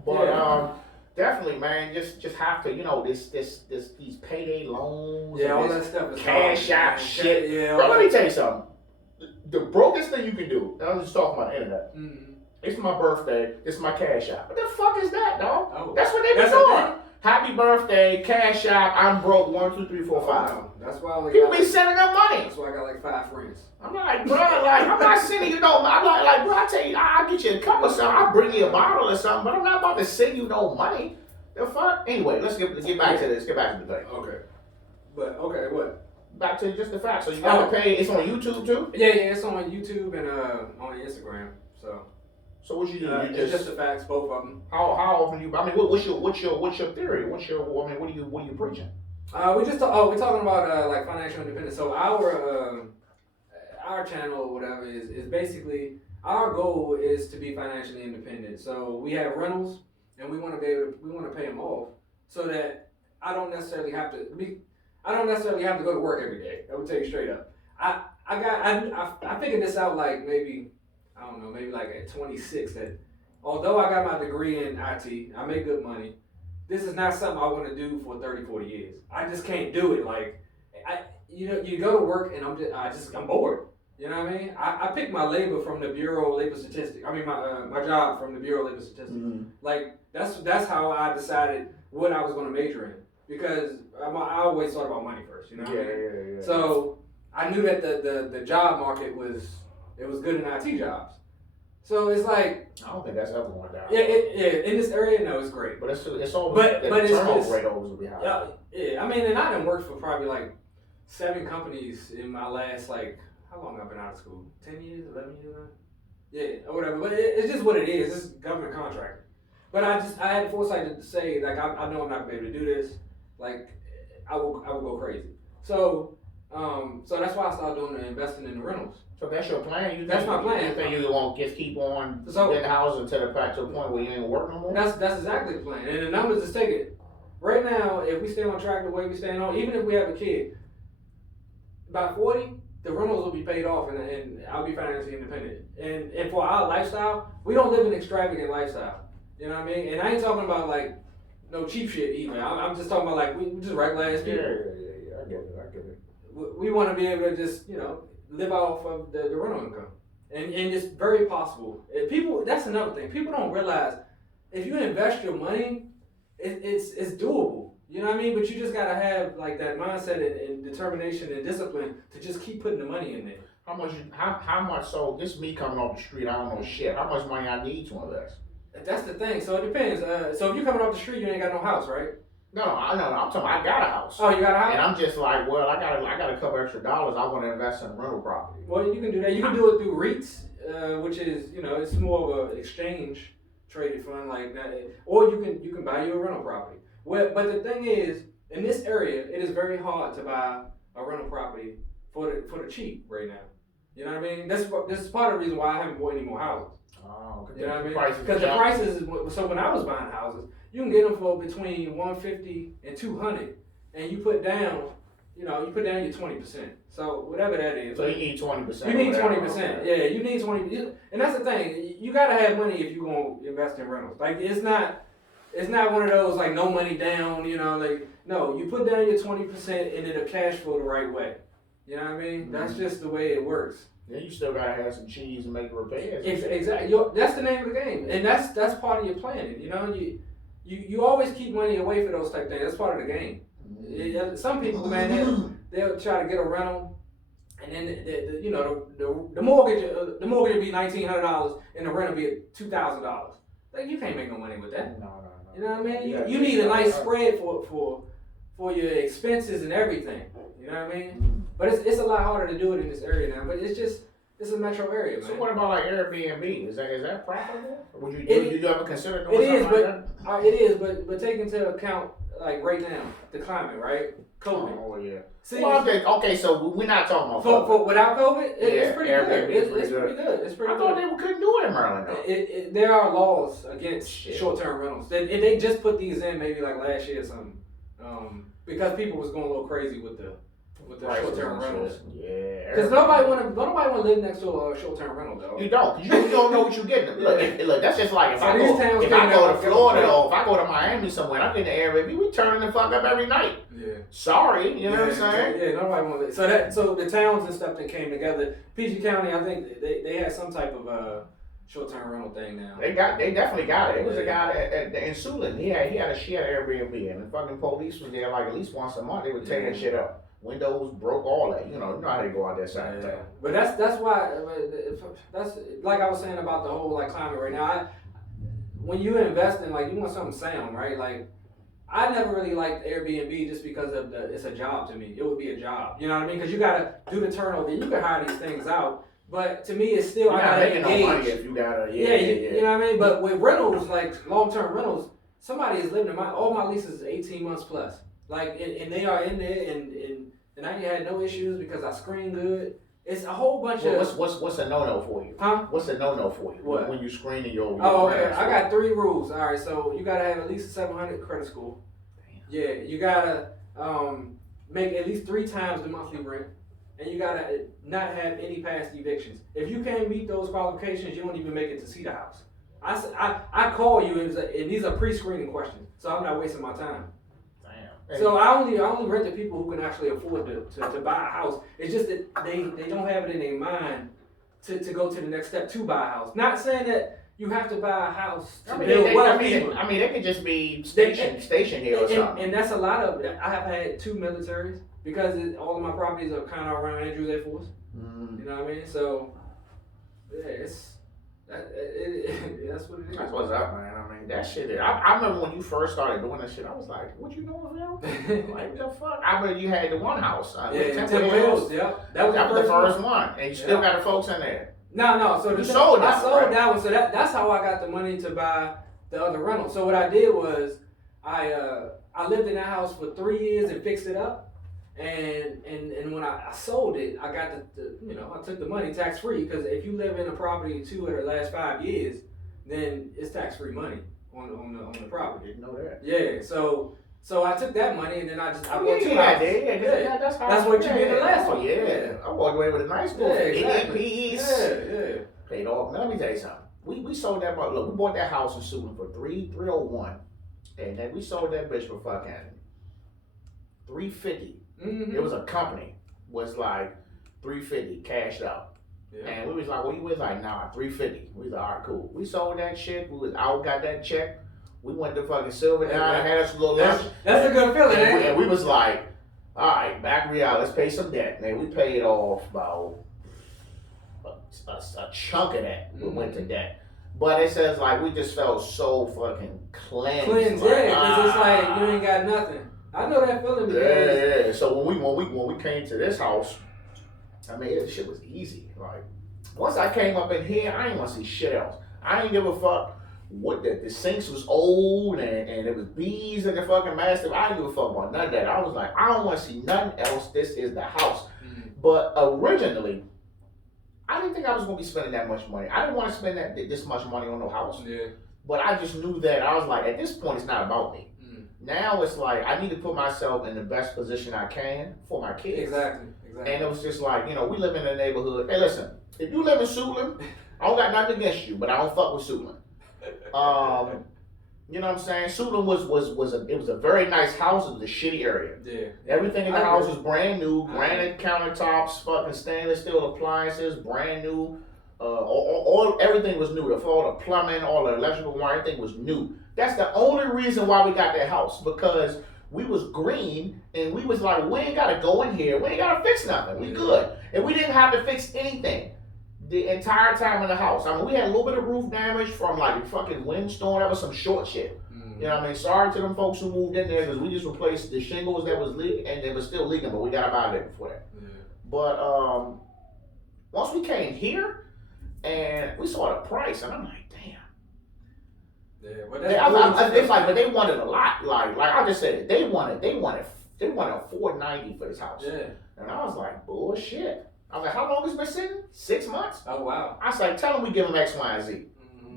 But definitely, man, just have to, these payday loans. Yeah, all that stuff is cash out shit. Yeah. Bro, let me tell you something. The brokest thing you can do, and I'm just talking about the internet. Mm-hmm. It's my birthday. It's my cash out. What the fuck is that, dog? Oh, that's what they be doing. Happy birthday, cash out. I'm broke. 1, 2, 3, 4, 5. That's why people be sending them money. That's why I got like 5 friends. I'm like, bro, I'm not sending you no money. I'm like, bro, I tell you, I'll get you a cup or something. I'll bring you a bottle or something, but I'm not about to send you no money. The fuck? Anyway, let's get back to this. Get back to the thing. Okay. But okay, what? Back to just the fact. So you gotta pay. It's on YouTube too. Yeah, it's on YouTube and on Instagram. So what you do? It's just the facts, both of them. How often you? I mean, what's your theory? What are you preaching? We're talking about like financial independence. So our channel or whatever is basically our goal is to be financially independent. So we have rentals and we want to pay them off so that I don't necessarily have to go to work every day. I would tell you straight up. I figured this out like maybe like at 26 that although I got my degree in IT, I make good money. This is not something I want to do for 30, 40 years. I just can't do it. Like, you go to work and I'm bored. You know what I mean? I picked my labor from the Bureau of Labor Statistics. I mean, my job from the Bureau of Labor Statistics. Mm-hmm. Like, that's how I decided what I was going to major in. Because I always thought about money first, you know what I mean? Yeah. So, I knew that the job market was good in IT jobs. So it's like I don't think that's ever going down. Yeah, in this area, no, it's great. But it's all but the turnover rate always will be high. Yeah. I mean, and I done worked for probably like 7 companies in my last how long I've been out of school? 10 years, 11 years now? Yeah, or whatever. But it's just what it is. It's government contractor. But I had the foresight to say like I know I'm not gonna be able to do this. Like I will go crazy. So that's why I started investing in the rentals. So that's your plan? That's my plan. You think you won't just keep on getting houses until the fact to the point where you ain't work no more? That's exactly the plan. And the numbers is taking it. Right now, if we stay on track the way we staying on, even if we have a kid, by 40, the rentals will be paid off and I'll be financially independent. And for our lifestyle, we don't live an extravagant lifestyle. You know what I mean? And I ain't talking about like no cheap shit either. I'm just talking about like we just regular ass people. Yeah. I get it. We want to be able to just, live off of the rental income. And it's very possible. That's another thing. People don't realize if you invest your money, it's doable. You know what I mean? But you just gotta have like that mindset and determination and discipline to just keep putting the money in there. How much? So this is me coming off the street. I don't know shit. How much money I need to invest? That's the thing. So it depends. So if you're coming off the street, you ain't got no house, right? No, I'm talking. I got a house. Oh, you got a house? And I'm just like, well, I got a couple extra dollars. I want to invest in rental property. Well, you can do that. You can do it through REITs, which is it's more of an exchange traded fund like that, or you can buy you a rental property. Well, but the thing is, in this area, it is very hard to buy a rental property for the cheap right now. You know what I mean? This is part of the reason why I haven't bought any more houses. Oh, you know what I mean? Because the prices. So when I was buying houses, you can get them for between $150 and $200, and you put down your 20%. So whatever that is. So you need 20%. You need 20%. Yeah, you need 20%. And that's the thing. You gotta have money if you're gonna invest in rentals. Like it's not one of those like no money down. No, you put down your 20% and it'll cash flow the right way. You know what I mean? Mm-hmm. That's just the way it works. Then you still gotta have some cheese and make repairs. Exactly. That's the name of the game, and that's part of your planning. You always keep money away for those type of things. That's part of the game. Mm-hmm. Some people, man, they'll try to get a rental, and then the mortgage will be $1,900 and the rent will be $2,000. Like you can't make no money with that. No. You know what I mean? You need a nice spread for your expenses and everything. You know what I mean? Mm-hmm. But it's a lot harder to do it in this area now. But it's a metro area, man. So what about like Airbnb? Is that profitable? Would you ever consider doing something like that? It is, but take into account like right now the climate, right? COVID. Oh yeah. See, okay, so we're not talking about for without COVID. It's pretty Airbnb good. It's pretty good. It's pretty I good. thought they couldn't do it in Maryland though. There are laws against short-term rentals. They just put these in maybe like last year or something, because people was going a little crazy with the short-term rentals. Yeah. Because nobody want to live next to a short-term rental though. You don't. You don't know what you're getting. Look, that's just like if I go to Florida or if I go to Miami somewhere, I'm getting an Airbnb. We turning the fuck up every night. Yeah. Sorry, you know what I'm saying? Yeah, nobody want to. So the towns and stuff that came together. PG County, I think they had some type of short-term rental thing now. They definitely got it. It was a guy in Suitland. He had a shared Airbnb, and the fucking police was there like at least once a month. They would tear that shit up. Windows broke, all that. You know how they go out there side of town. But that's why that's like I was saying about the whole like climate right now. When you invest in like you want something sound, right? Like I never really liked Airbnb just because of it's a job to me. It would be a job. You know what I mean? Because you gotta do the turnover. You can hire these things out. But to me, it's still I gotta engage. No money if you gotta, you know what I mean. But with rentals, like long-term rentals, somebody is living in all my leases is 18 months plus. Like and they are in there and I had no issues because I screen good. It's a whole bunch of. What's a no-no for you? Huh? What's a no-no for you? What? When you screening your okay. I got 3 rules. All right, so you gotta have at least a 700 credit score. Damn. Yeah, you gotta make at least 3 times the monthly rent. And you gotta not have any past evictions. If you can't meet those qualifications, you don't even make it to see the house. I call you and these are pre-screening questions, so I'm not wasting my time. Damn. So I only rent to people who can actually afford to buy a house. It's just that they don't have it in their mind to go to the next step to buy a house. Not saying that you have to buy a house to build wealth. I mean, they could just be stationed here or something. And that's a lot of it. I have had 2 militaries. Because all of my properties are kind of around Andrews Air Force. Mm. You know what I mean? So, yeah, that's what it is. That's what's up, man. I mean, that shit. I remember when you first started doing that shit, I was like, what you doing, man? Like, the fuck? I remember you had the one house. Temple Hills. Yeah. That was the first one. And you still got the folks in there. No. So you sold that, I sold that one. So that's how I got the money to buy the other rental. So what I did was, I lived in that house for 3 years and fixed it up. And when I sold it, I got I took the money tax free because if you live in a property 2 of the last 5 years, then it's tax free money on the property. Didn't know that. Yeah, so I took that money and then I bought 2 houses. That's what you did in the last one. Yeah, I walked away with a nice book. Exactly. Yeah. Paid off. Now let me tell you something. We sold that. Look, we bought that house in Suitland for $301, and then we sold that bitch for fucking $350. Mm-hmm. It was a company, was like $350 cashed out. Yeah. And we was like, well, you was like, nah, $350. We was like, all right, cool. We sold that shit. We was out, got that check. We went to fucking Silver Down and had us a little lunch. That's a good feeling, and we was like, all right, back reality, let's pay some debt. Man, we paid off about a chunk of that. We went to debt. But it says like we just felt so fucking cleansed. Cleansed, like, yeah, because it's like you ain't got nothing. I know that feeling because yeah. So when we came to this house, I mean this shit was easy. Like once I came up in here, I didn't want to see shit else. I didn't give a fuck what the sinks was old and it was bees in the fucking master. I didn't give a fuck about none of that. I was like, I don't want to see nothing else. This is the house. But originally, I didn't think I was gonna be spending that much money. I didn't want to spend this much money on no house. Yeah. But I just knew that I was like, at this point, it's not about me. Now it's like I need to put myself in the best position I can for my kids. Exactly. And it was just like, you know, we live in a neighborhood. Hey, listen, if you live in Suitland, I don't got nothing against you, but I don't fuck with Suitland. You know what I'm saying? Suitland was a very nice house. It was a shitty area. Yeah. Everything in the house was brand new, granite countertops, fucking stainless steel appliances, brand new. Everything was new. All the plumbing, all the electrical wire, everything was new. That's the only reason why we got that house, because we was green and we was like, we ain't gotta go in here. We ain't gotta fix nothing. We good. And we didn't have to fix anything the entire time in the house. I mean, we had a little bit of roof damage from like a fucking windstorm. That was some short shit. You know what I mean? Sorry to them folks who moved in there because we just replaced the shingles that was leaking and they were still leaking, but we got out of there before that. But once we came here and we saw the price, and I'm like, damn. Yeah, it's like, but they wanted a lot. Like I just said, they wanted $490 for this house. Yeah. And I was like, bullshit. I was like, how long has it been sitting? 6 months. Oh wow. I was like, tell them we give them X, Y, and Z.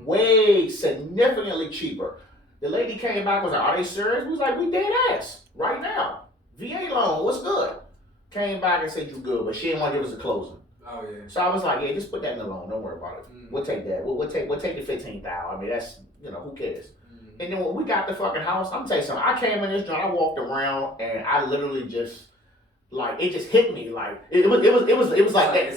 Way significantly cheaper. The lady came back, was like, are they serious? We was like, we dead ass right now. VA loan, what's good? Came back and said you good, but she didn't want to give us a closing. Oh yeah. So I was like, yeah, just put that in the loan. Don't worry about it. We'll take that. We'll take the 15,000. I mean, that's, you know, who cares? And then when we got the fucking house, I'm gonna tell you something. I came in this joint, I walked around, and I literally just like it just hit me like it was like that.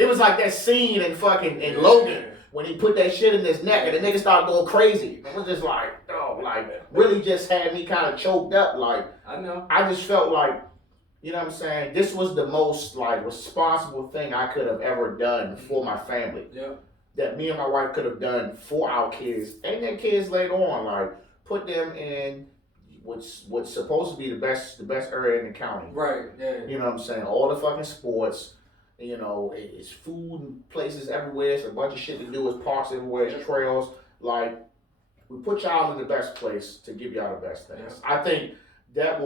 It was like that scene in fucking in Logan when he put that shit in his neck and the nigga started going crazy. It was just like, oh, like really just had me kind of choked up. Like I know. I just felt like, you know what I'm saying, this was the most like responsible thing I could have ever done for my family. Yeah. That me and my wife could have done for our kids and their kids later on, like put them in what's supposed to be the best area in the county. Right, yeah. You know what I'm saying? All the fucking sports, you know, it's food and places everywhere, it's a bunch of shit to do, it's parks everywhere, it's trails. Like, we put y'all in the best place to give y'all the best things. Yeah. I think that's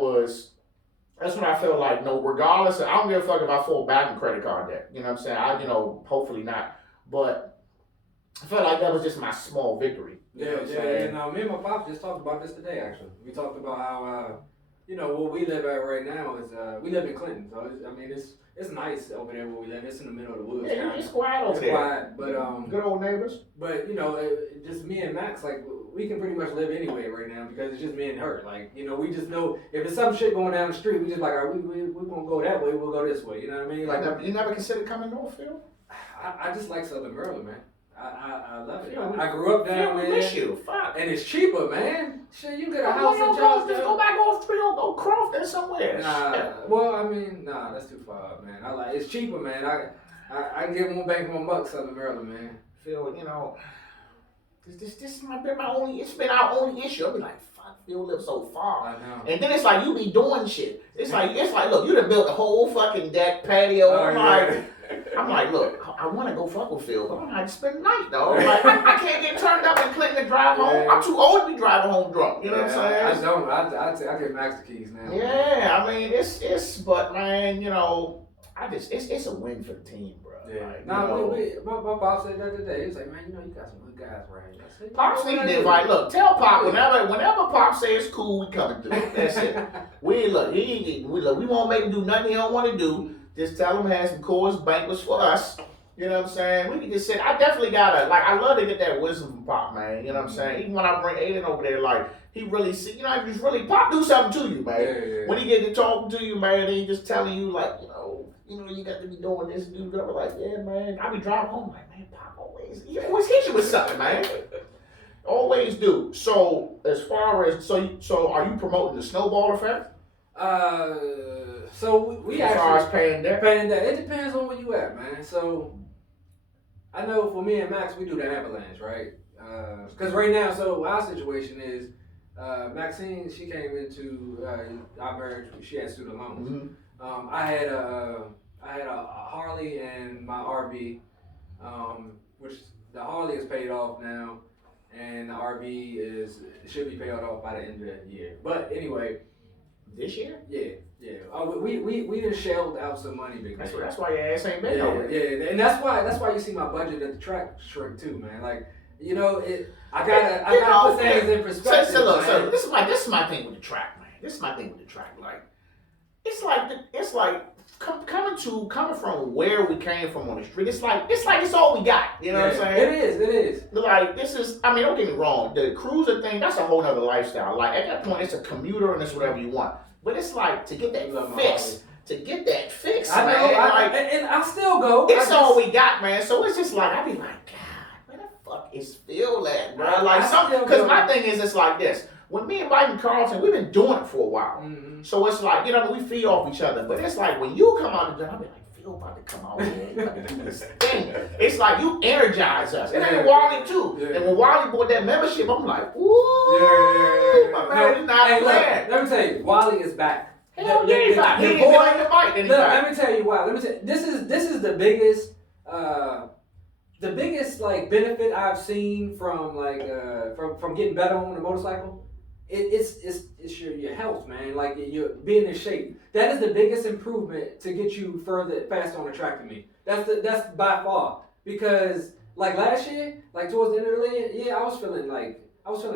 what I feel like, no, regardless, I don't give a fuck if I fall back in credit card debt. You know what I'm saying? Hopefully not. But I felt like that was just my small victory. You know what I'm saying? And me and my pop just talked about this today, actually. We talked about how, where we live at right now is, we live in Clinton. So, it's nice over there where we live. It's in the middle of the woods. Yeah, it's quiet over there. It's quiet, but... good old neighbors. But, just me and Max, like, we can pretty much live anywhere right now because it's just me and her. Like, we just know if there's some shit going down the street, we just like, all right, we're going to go that way, we'll go this way. You know what I mean? Like, you never considered coming Northfield? I just like Southern Maryland, man. I love it. I grew up down there. Miss you. Fuck. And it's cheaper, man. Shit, you get a house in Charleston. Just go back off 3 or go Crofton somewhere. Nah, that's too far up, man. It's cheaper, man. I get more bang for my buck, Southern Maryland, man. Phil, this has been it's been our only issue. I'll be like, fuck, Phil lives so far. I know. And then it's like you be doing shit. It's like, look, you done built a whole fucking deck patio. I'm like, look, I want to go fuck with Phil, but I'm like, spend the night, though. Like, I can't get turned up in Clinton and drive home. I'm too old to be driving home drunk. You know what I'm saying? I get Max the keys now. Yeah, I mean, but man, it's a win for the team, bro. Yeah. My pop said that today. He was like, man, you got some good guys right here. Pops need to invite. Look, tell Pop whenever Pop says it's cool, we coming through. That's it. We won't make him do nothing he don't want to do. Just tell him have some Coors banquets for us. You know what I'm saying? We can just sit. I definitely gotta I love to get that wisdom from Pop, man. You know what I'm saying? Even when I bring Aiden over there, like he really see. He's really Pop do something to you, man. Yeah. When he get to talking to you, man, and he just telling you like, you got to be doing this, do that. Like, yeah, man. I be driving home like, man, Pop always hit you with something, man. Always do. So as far as so are you promoting the snowball effect? So we as actually far as paying that. It depends on where you at, man. So I know for me and Max, we do the avalanche, right? Because right now, so our situation is Maxine. She came into our marriage. She had student loans. Mm-hmm. I had a Harley and my RV, which the Harley is paid off now, and the RV should be paid off by the end of the year. But anyway, this year? Yeah. We just shelled out some money, big man. That's why your ass ain't been nowhere. Yeah, and that's why you see my budget at the track shrink too, man. Like, I gotta put things in perspective. So this is my thing with the track, man. This is my thing with the track. Like, it's like coming from where we came from on the street. It's like it's all we got. You know what I'm saying? It is. Like, this is. I mean, don't get me wrong. The cruiser thing, that's a whole nother lifestyle. Like, at that point, it's a commuter and it's whatever you want. But it's like to get that fix. I know, man. And I still go. It's all we got, man. So it's just like I be like, God, where the fuck is Phil at, bro? Like, because my thing is, it's like this. When me and Mike and Carlton, we've been doing it for a while. Mm-hmm. So it's like, we feed off each other. But it's like when you come out of the job, I be like, Phil about to come out here and about to do this thing. It's like you energize us. And then Wally too. Yeah. And when Wally bought that membership, I'm like, ooh, my man is not playing. Let me tell you, Wally is back. Hell yeah, he's back. Let me tell you why. This is the biggest like benefit I've seen from from getting better on the motorcycle. It's your health, man. Like, you're being in shape. That is the biggest improvement to get you faster on the track to me. That's by far, because like last year, like towards the end of the year, I was feeling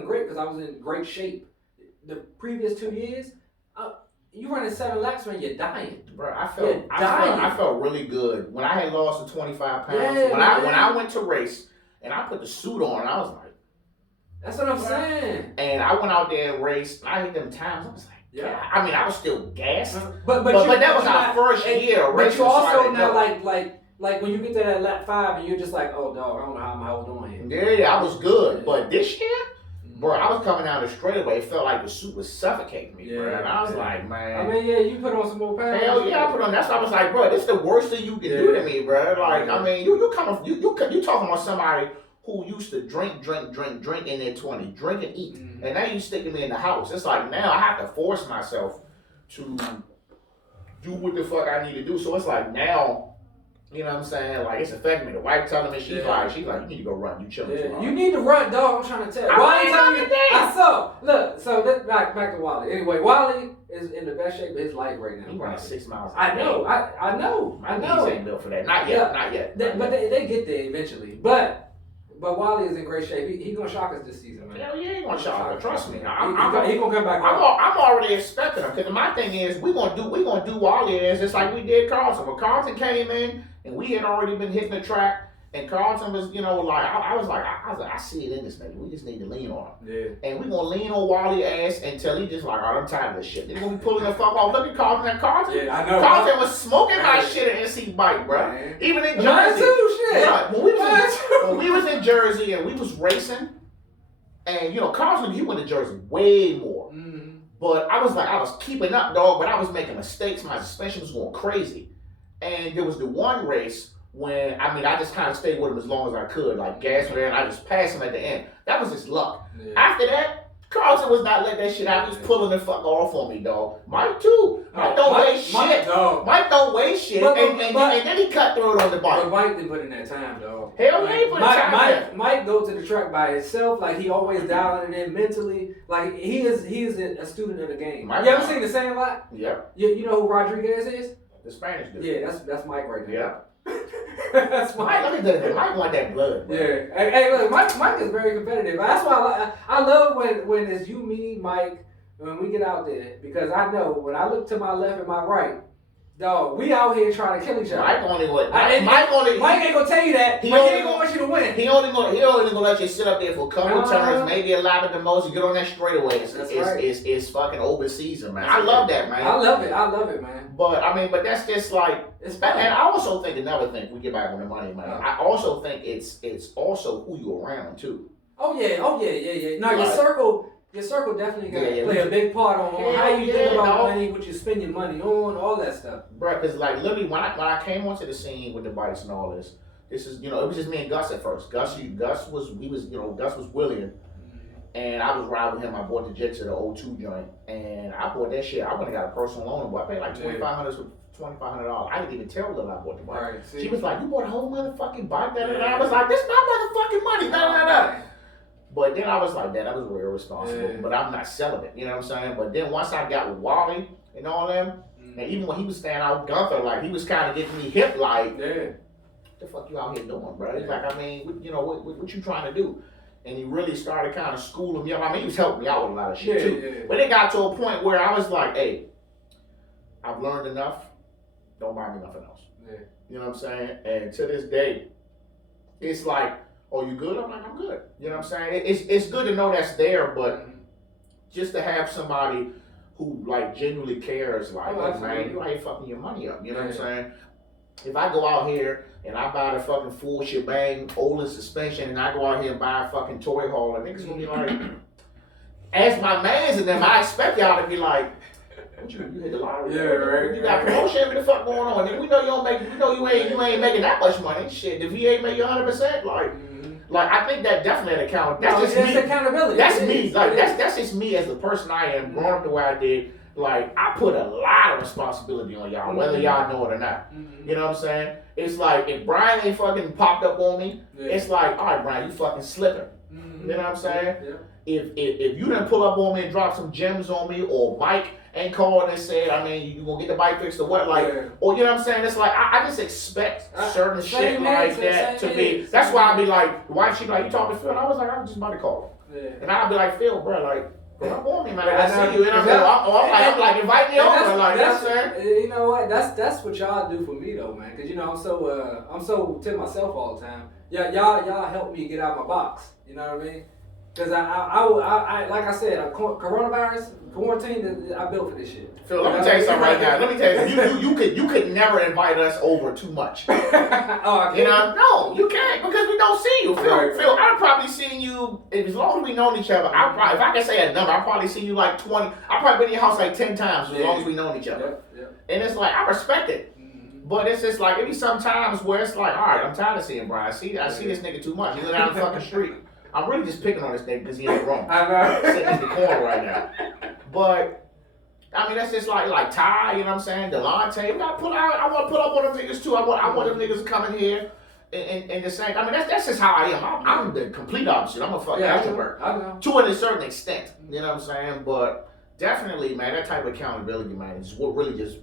great because I was in great shape. The previous 2 years, you running 7 laps when you're dying. Bro, I felt really good when I had lost the 25 pounds. Yeah, when I went to race and I put the suit on, I was like, that's what I'm saying. And I went out there and raced. I hit them times. I was like, yeah. I mean, I was still gassed. But that was our first year of racing. But you also now like when you get to that lap 5 and you're just like, oh dog, I don't know how I'm holding here. Yeah, I was good. But this year, bro, I was coming down the straightaway. It felt like the suit was suffocating me, bro. And I was like, man. I mean, yeah, you put on some more pounds. Hell yeah, I put on. That's why I was like, bro, this is the worst thing you can do to me, bro. Like, I mean, you talking about somebody who used to drink in their 20s, drink and eat. Mm-hmm. And now you sticking me in the house. It's like now I have to force myself to do what the fuck I need to do. So it's like now, you know what I'm saying? Like, it's affecting me. The wife telling me, she's like, you need to go run. You chilling too hard. You need to run, dog. I'm trying to tell you. Wally telling me. I saw. Look, so that's back to Wally. Anyway, Wally is in the best shape of his life right now. He's running 6 miles. I know. My knees ain't built for that. Not yet. But they get there eventually. But Wally is in great shape. He gonna shock us this season, man. Hell yeah, he gonna shock us. Trust me. He gonna come back. I'm already expecting him, because my thing is we gonna do Wally as just like we did Carlton. When Carlton came in and we had already been hitting the track, and Carlton was, I see it in this nigga. We just need to lean on him. Yeah. And we gonna lean on Wally ass until he just like, all right, I'm tired of this shit. Then gonna be pulling the fuck off. Look at Carlton and Carlton. Yeah, I know. Carlton was smoking my shit at NC Bike, bro. Man. Even in Jersey. Mine too, shit. Right. When we was in Jersey and we was racing, and Carlton, he went to Jersey way more. Mm-hmm. But I was keeping up, dog, but I was making mistakes. My suspension was going crazy. And there was the one race when, I just kind of stayed with him as long as I could, like gas there, and I just passed him at the end. That was just luck. Yeah. After that, Carlton was not letting that shit out. He was pulling the fuck off on me, dog. Mike too. Mike don't weigh shit. Mike don't weigh shit. And then he cut through it on the bike. But Mike didn't put in that time, dog. Hell yeah, he put in time. Mike goes to the track by himself. Like, he always dialing it in mentally. Like, he is a student of the game. You ever seen the same lot? Yeah. You know who Rodriguez is? The Spanish dude. Yeah, that's Mike right there. Yeah. That's Mike. Let me tell you, Mike want that blood, bro. Yeah. Hey, look, Mike is very competitive. That's why I love when it's you, me, Mike, when we get out there, because I know when I look to my left and my right, dog, we out here trying to kill each other. Mike ain't gonna tell you that. He ain't gonna want you to win. He only gonna let you sit up there for a couple turns, maybe a lap at the most. You get on that straightaway. It's fucking open season, man. I love that, man. I love it, man. But that's just like it's bad. And I also think another thing. We get back on the money, man. I also think it's also who you're around too. Oh yeah. No, your circle definitely got play a big part on how you think about money, what you spend your money on, all that stuff. Bro, because like literally when I came onto the scene with the bikes and all this, this is it was just me and Gus at first. Gus was William, and I was riding with him. I bought the Jets at the O2 joint, and I bought that shit. I went and got a personal loan, but I paid like $2,500. I didn't even tell Lil I bought the bike. Right, she was like, "You bought a whole motherfucking bike?" I was like, "This is my motherfucking money." But then I was like, that was real irresponsible. But I'm not selling it. You know what I'm saying? But then once I got with Wally and all them, and even when he was staying out with Gunther, like he was kind of getting me hip, like, what the fuck you out here doing, bro? He's like, I mean, what you trying to do? And he really started kind of schooling me up. I mean, he was helping me out with a lot of shit too. But it got to a point where I was like, hey, I've learned enough. Don't buy me nothing else. You know what I'm saying? And to this day, it's like, oh, you good? I'm like, I'm good. You know what I'm saying? It's good to know that's there, but just to have somebody who like genuinely cares, like, man, you ain't fucking your money up. You know what I'm saying? If I go out here and I buy the fucking full shebang, Olin suspension, and I go out here and buy a fucking toy hauler, niggas gonna be like, as my mans and them, I expect y'all to be like, what you hit the lottery? Right. You got promotion? What the fuck going on? Nigga, we know you don't make. We know you ain't making that much money. Shit, the VA make you 100%. Like I think that definitely account. That's just me. Accountability. That's me. Like that's just me as the person I am, growing up the way I did. Like I put a lot of responsibility on y'all, whether y'all know it or not. You know what I'm saying? It's like if Brian ain't fucking popped up on me, it's like, all right, Brian, you fucking slipping. You know what I'm saying? If you didn't pull up on me and drop some gems on me, or Mike ain't called and said, I mean, you gonna get the bike fixed or what, like, or you know what I'm saying? It's like I just expect certain shit like that to be. That's why I be like, the wife, she like, you talking to Phil? And I was like, I was just about to call him, and I'll be like, Phil, bro, like, come up on me, man. I see you, and I'm like, invite me over, like, you know what I'm saying? You know what? That's what y'all do for me though, man. Cause you know I'm so to myself all the time. Yeah, y'all help me get out my box. You know what I mean? Cause I like I said, coronavirus quarantine. I built for this shit. Phil, let me tell you something right now. Let me tell you, you could never invite us over too much. Oh, I you know, no, you can't because we don't see you, Phil. Phil, I've probably seen you as long as we known each other. If I can say a number, I've probably seen you like 20. I've probably been in your house like 10 times as long as we known each other. And it's like I respect it. But it's just like, it be sometimes where it's like, all right, I'm tired of seeing Brian. I see this nigga too much. He live down the fucking street. I'm really just picking on this nigga because he ain't wrong. I know. Sitting in the corner right now. But, I mean, that's just like Ty, you know what I'm saying? Delonte. I want to put up on them niggas too. I want them niggas to come in here and the same. I mean, that's just how I am. I'm the complete opposite. I'm a fucking extrovert. I know. To a certain extent. You know what I'm saying? But definitely, man, that type of accountability, man, is what really just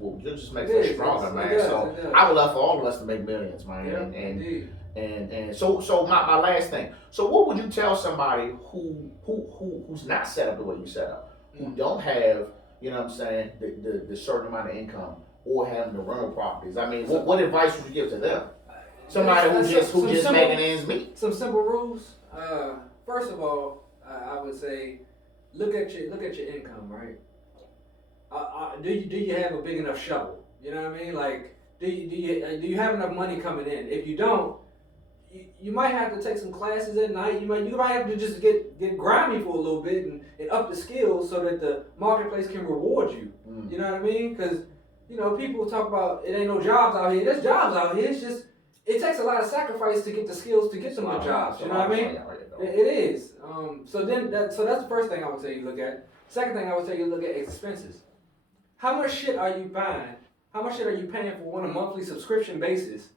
makes us stronger, man. So I would love for all of us to make millions, man. And so my last thing. So what would you tell somebody who's not set up the way you set up, who don't have, you know what I'm saying, the certain amount of income or have the rental properties? I mean, what advice would you give to them? Somebody who just making ends meet. Some simple rules. First of all, I would say look at your income, right? Do you have a big enough shovel? You know what I mean? Like, do you have enough money coming in? If you don't, you might have to take some classes at night. You might have to just get grimy for a little bit and up the skills so that the marketplace can reward you. You know what I mean? Because people talk about it ain't no jobs out here. There's jobs out here. It's just it takes a lot of sacrifice to get the skills to get some good jobs. You know what I mean? It is. So that's the first thing I would say you look at. Second thing I would say you look at expenses. How much shit are you buying? How much shit are you paying for on a monthly subscription basis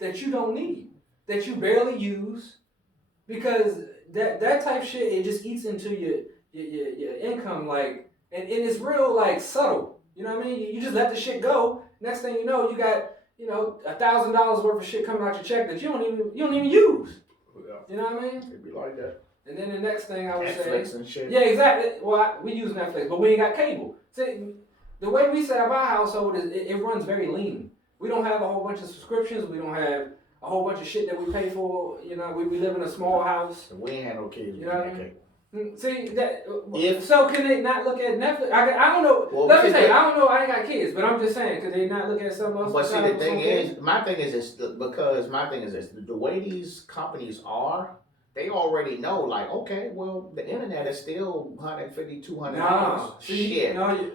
that you don't need? That you barely use, because that type shit, it just eats into your income, like, and it's real like subtle. You know what I mean? You just let the shit go. Next thing you know, you got $1,000 worth of shit coming out your check that you don't even use. You know what I mean? It'd be like that. And then the next thing I would say, Netflix and shit. Yeah, exactly. Well, we use Netflix, but we ain't got cable. See, the way we set up our household is it runs very lean. We don't have a whole bunch of subscriptions. We don't have a whole bunch of shit that we pay for. We live in a small house. We ain't had no kids. You know what I mean? See that? So can they not look at Netflix? I don't know. Well, let me tell you, I don't know. I ain't got kids, but I'm just saying, could they not look at something else? But see, the thing is, my thing is this. The way these companies are, they already know, like, okay, well, the internet is still $150, $200. No, Shit. No,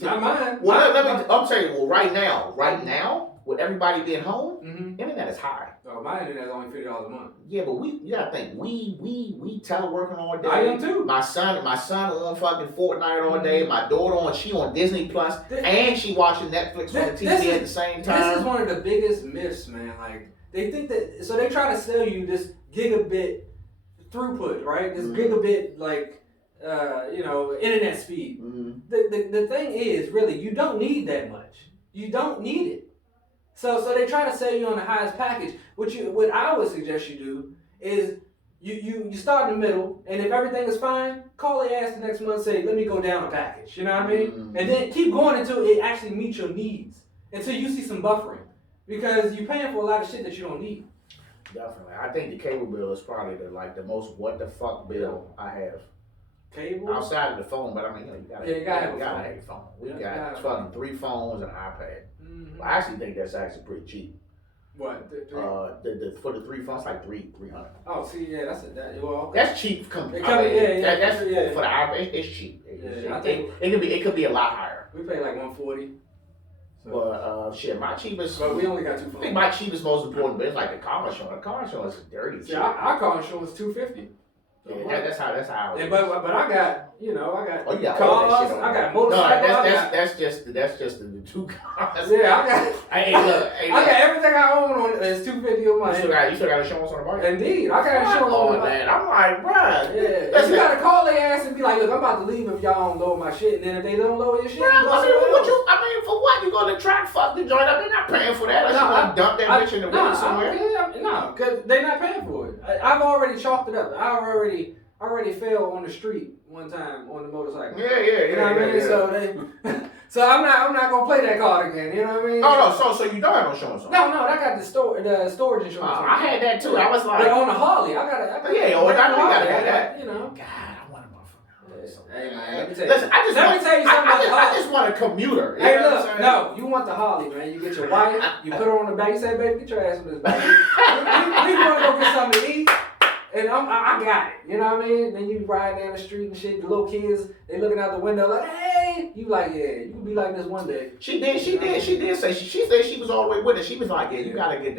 not mine. Well, I'm saying, well, right now, with everybody being home, internet is high. Oh, my internet is only $50 a month. Yeah, but you gotta think, we teleworking all day. I am too. My son on fucking Fortnite all day. My daughter she on Disney Plus, and she watching Netflix on the TV at the same time. This is one of the biggest myths, man. Like, they think that, so they try to sell you this gigabit throughput, right? This gigabit, like, internet speed. The thing is, really, you don't need that much. You don't need it. So they try to sell you on the highest package. What I would suggest you do is you start in the middle, and if everything is fine, call their ass the next month and say, let me go down a package. You know what I mean? And then keep going until it actually meets your needs. Until you see some buffering. Because you're paying for a lot of shit that you don't need. Definitely. I think the cable bill is probably the most what the fuck bill I have. Cable? Outside of the phone, but I mean, you gotta have your phone. We got fucking 3 phones and an iPad. I actually think that's actually pretty cheap. What? For the 3 phones, like $300. Oh, see, yeah, that's cheap. For the iPad, it's cheap. It could be a lot higher. We pay like $140. But shit, my cheapest. But we only got 2 phones. I think my cheapest, most important bit is like the car insurance. The car insurance is dirty. See, our car insurance is $250. Yeah, that's how. Yeah, but I got, Oh, you got cars. I got motorcycles. No, that's just the 2 cars. Yeah, I got. Hey, look. I got everything I own on is $250 a month. You still got insurance on the bike? Indeed, I got insurance on the bike. Man, I'm like, bruh. Yeah, you gotta call their ass and be like, look, I'm about to leave if y'all don't lower my shit. And then if they don't lower your shit, for what? You gonna track fuck the joint up? They're not paying for that. Unless you want to dump that bitch in the woods somewhere. No, because they're not paying for it. I've already chalked it up. I already fell on the street one time on the motorcycle. Yeah. You know what I mean? Yeah. So I'm not gonna play that card again. You know what I mean? No. So you don't have no insurance on? No. I got the storage insurance. I had that too. I was like, but on the Harley, I got. I know you gotta have that. You know. God, I want a motherfucker. Hey man, let me tell you. Listen, I just want a commuter. Hey, look, no, you want the Harley, man. You get your wife, you put her on the back. You say, baby, get your ass on this back. we want to go get something to eat. And I got it, you know what I mean? Then you ride down the street and shit, the little kids, they looking out the window like, hey! You like, yeah, you can be like this one day. She did say, she said she was all the way with it. She was like, yeah, you gotta get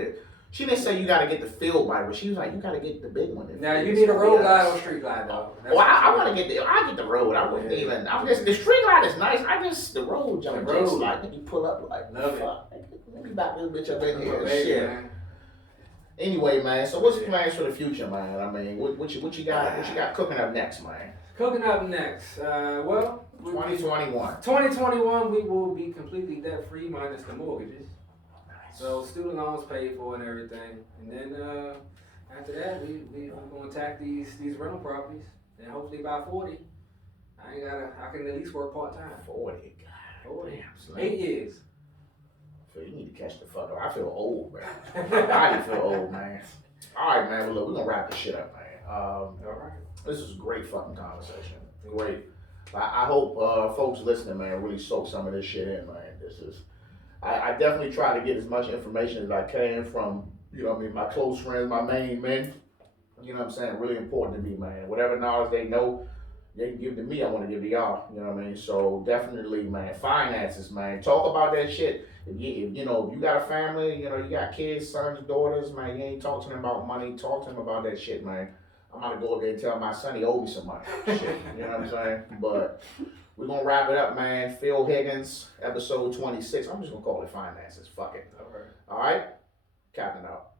she didn't say you gotta get the field bike, but she was like, you gotta get the big one. Now, you need a road glide or street glide, though. I want to get the road. I wouldn't even, the street glide is nice. The road jump just like, you pull up like, fuck, let me back this bitch up in here and shit. Man. Anyway, man. So what's the plans for the future, man? I mean, what you got? What you got cooking up next, man? Cooking up next. 2021. 2021, we will be completely debt free minus the mortgages. Nice. So student loans paid for and everything, and then after that, we're gonna attack these rental properties, and hopefully by 40, I can at least work part time. 40, God. 40. 8 years. So you need to catch the fuck up. I feel old, man. My body feel old, man. All right, man. Well, look, we're gonna wrap this shit up, man. All right. This is a great fucking conversation. Great. I hope folks listening, man, really soak some of this shit in, man. I definitely try to get as much information as I can from, my close friends, my main men. You know what I'm saying? Really important to me, man. Whatever knowledge they know, they can give to me, I want to give to y'all. You know what I mean? So definitely, man, finances, man. Talk about that shit. If you got a family, you got kids, sons, daughters, man, you ain't talk to them about money. Talk to them about that shit, man. I'm gonna go over there and tell my son he owes me some money. Shit, you know what I'm saying? But we're gonna wrap it up, man. Phil Higgins, episode 26. I'm just gonna call it finances. Fuck it. All right. Captain out.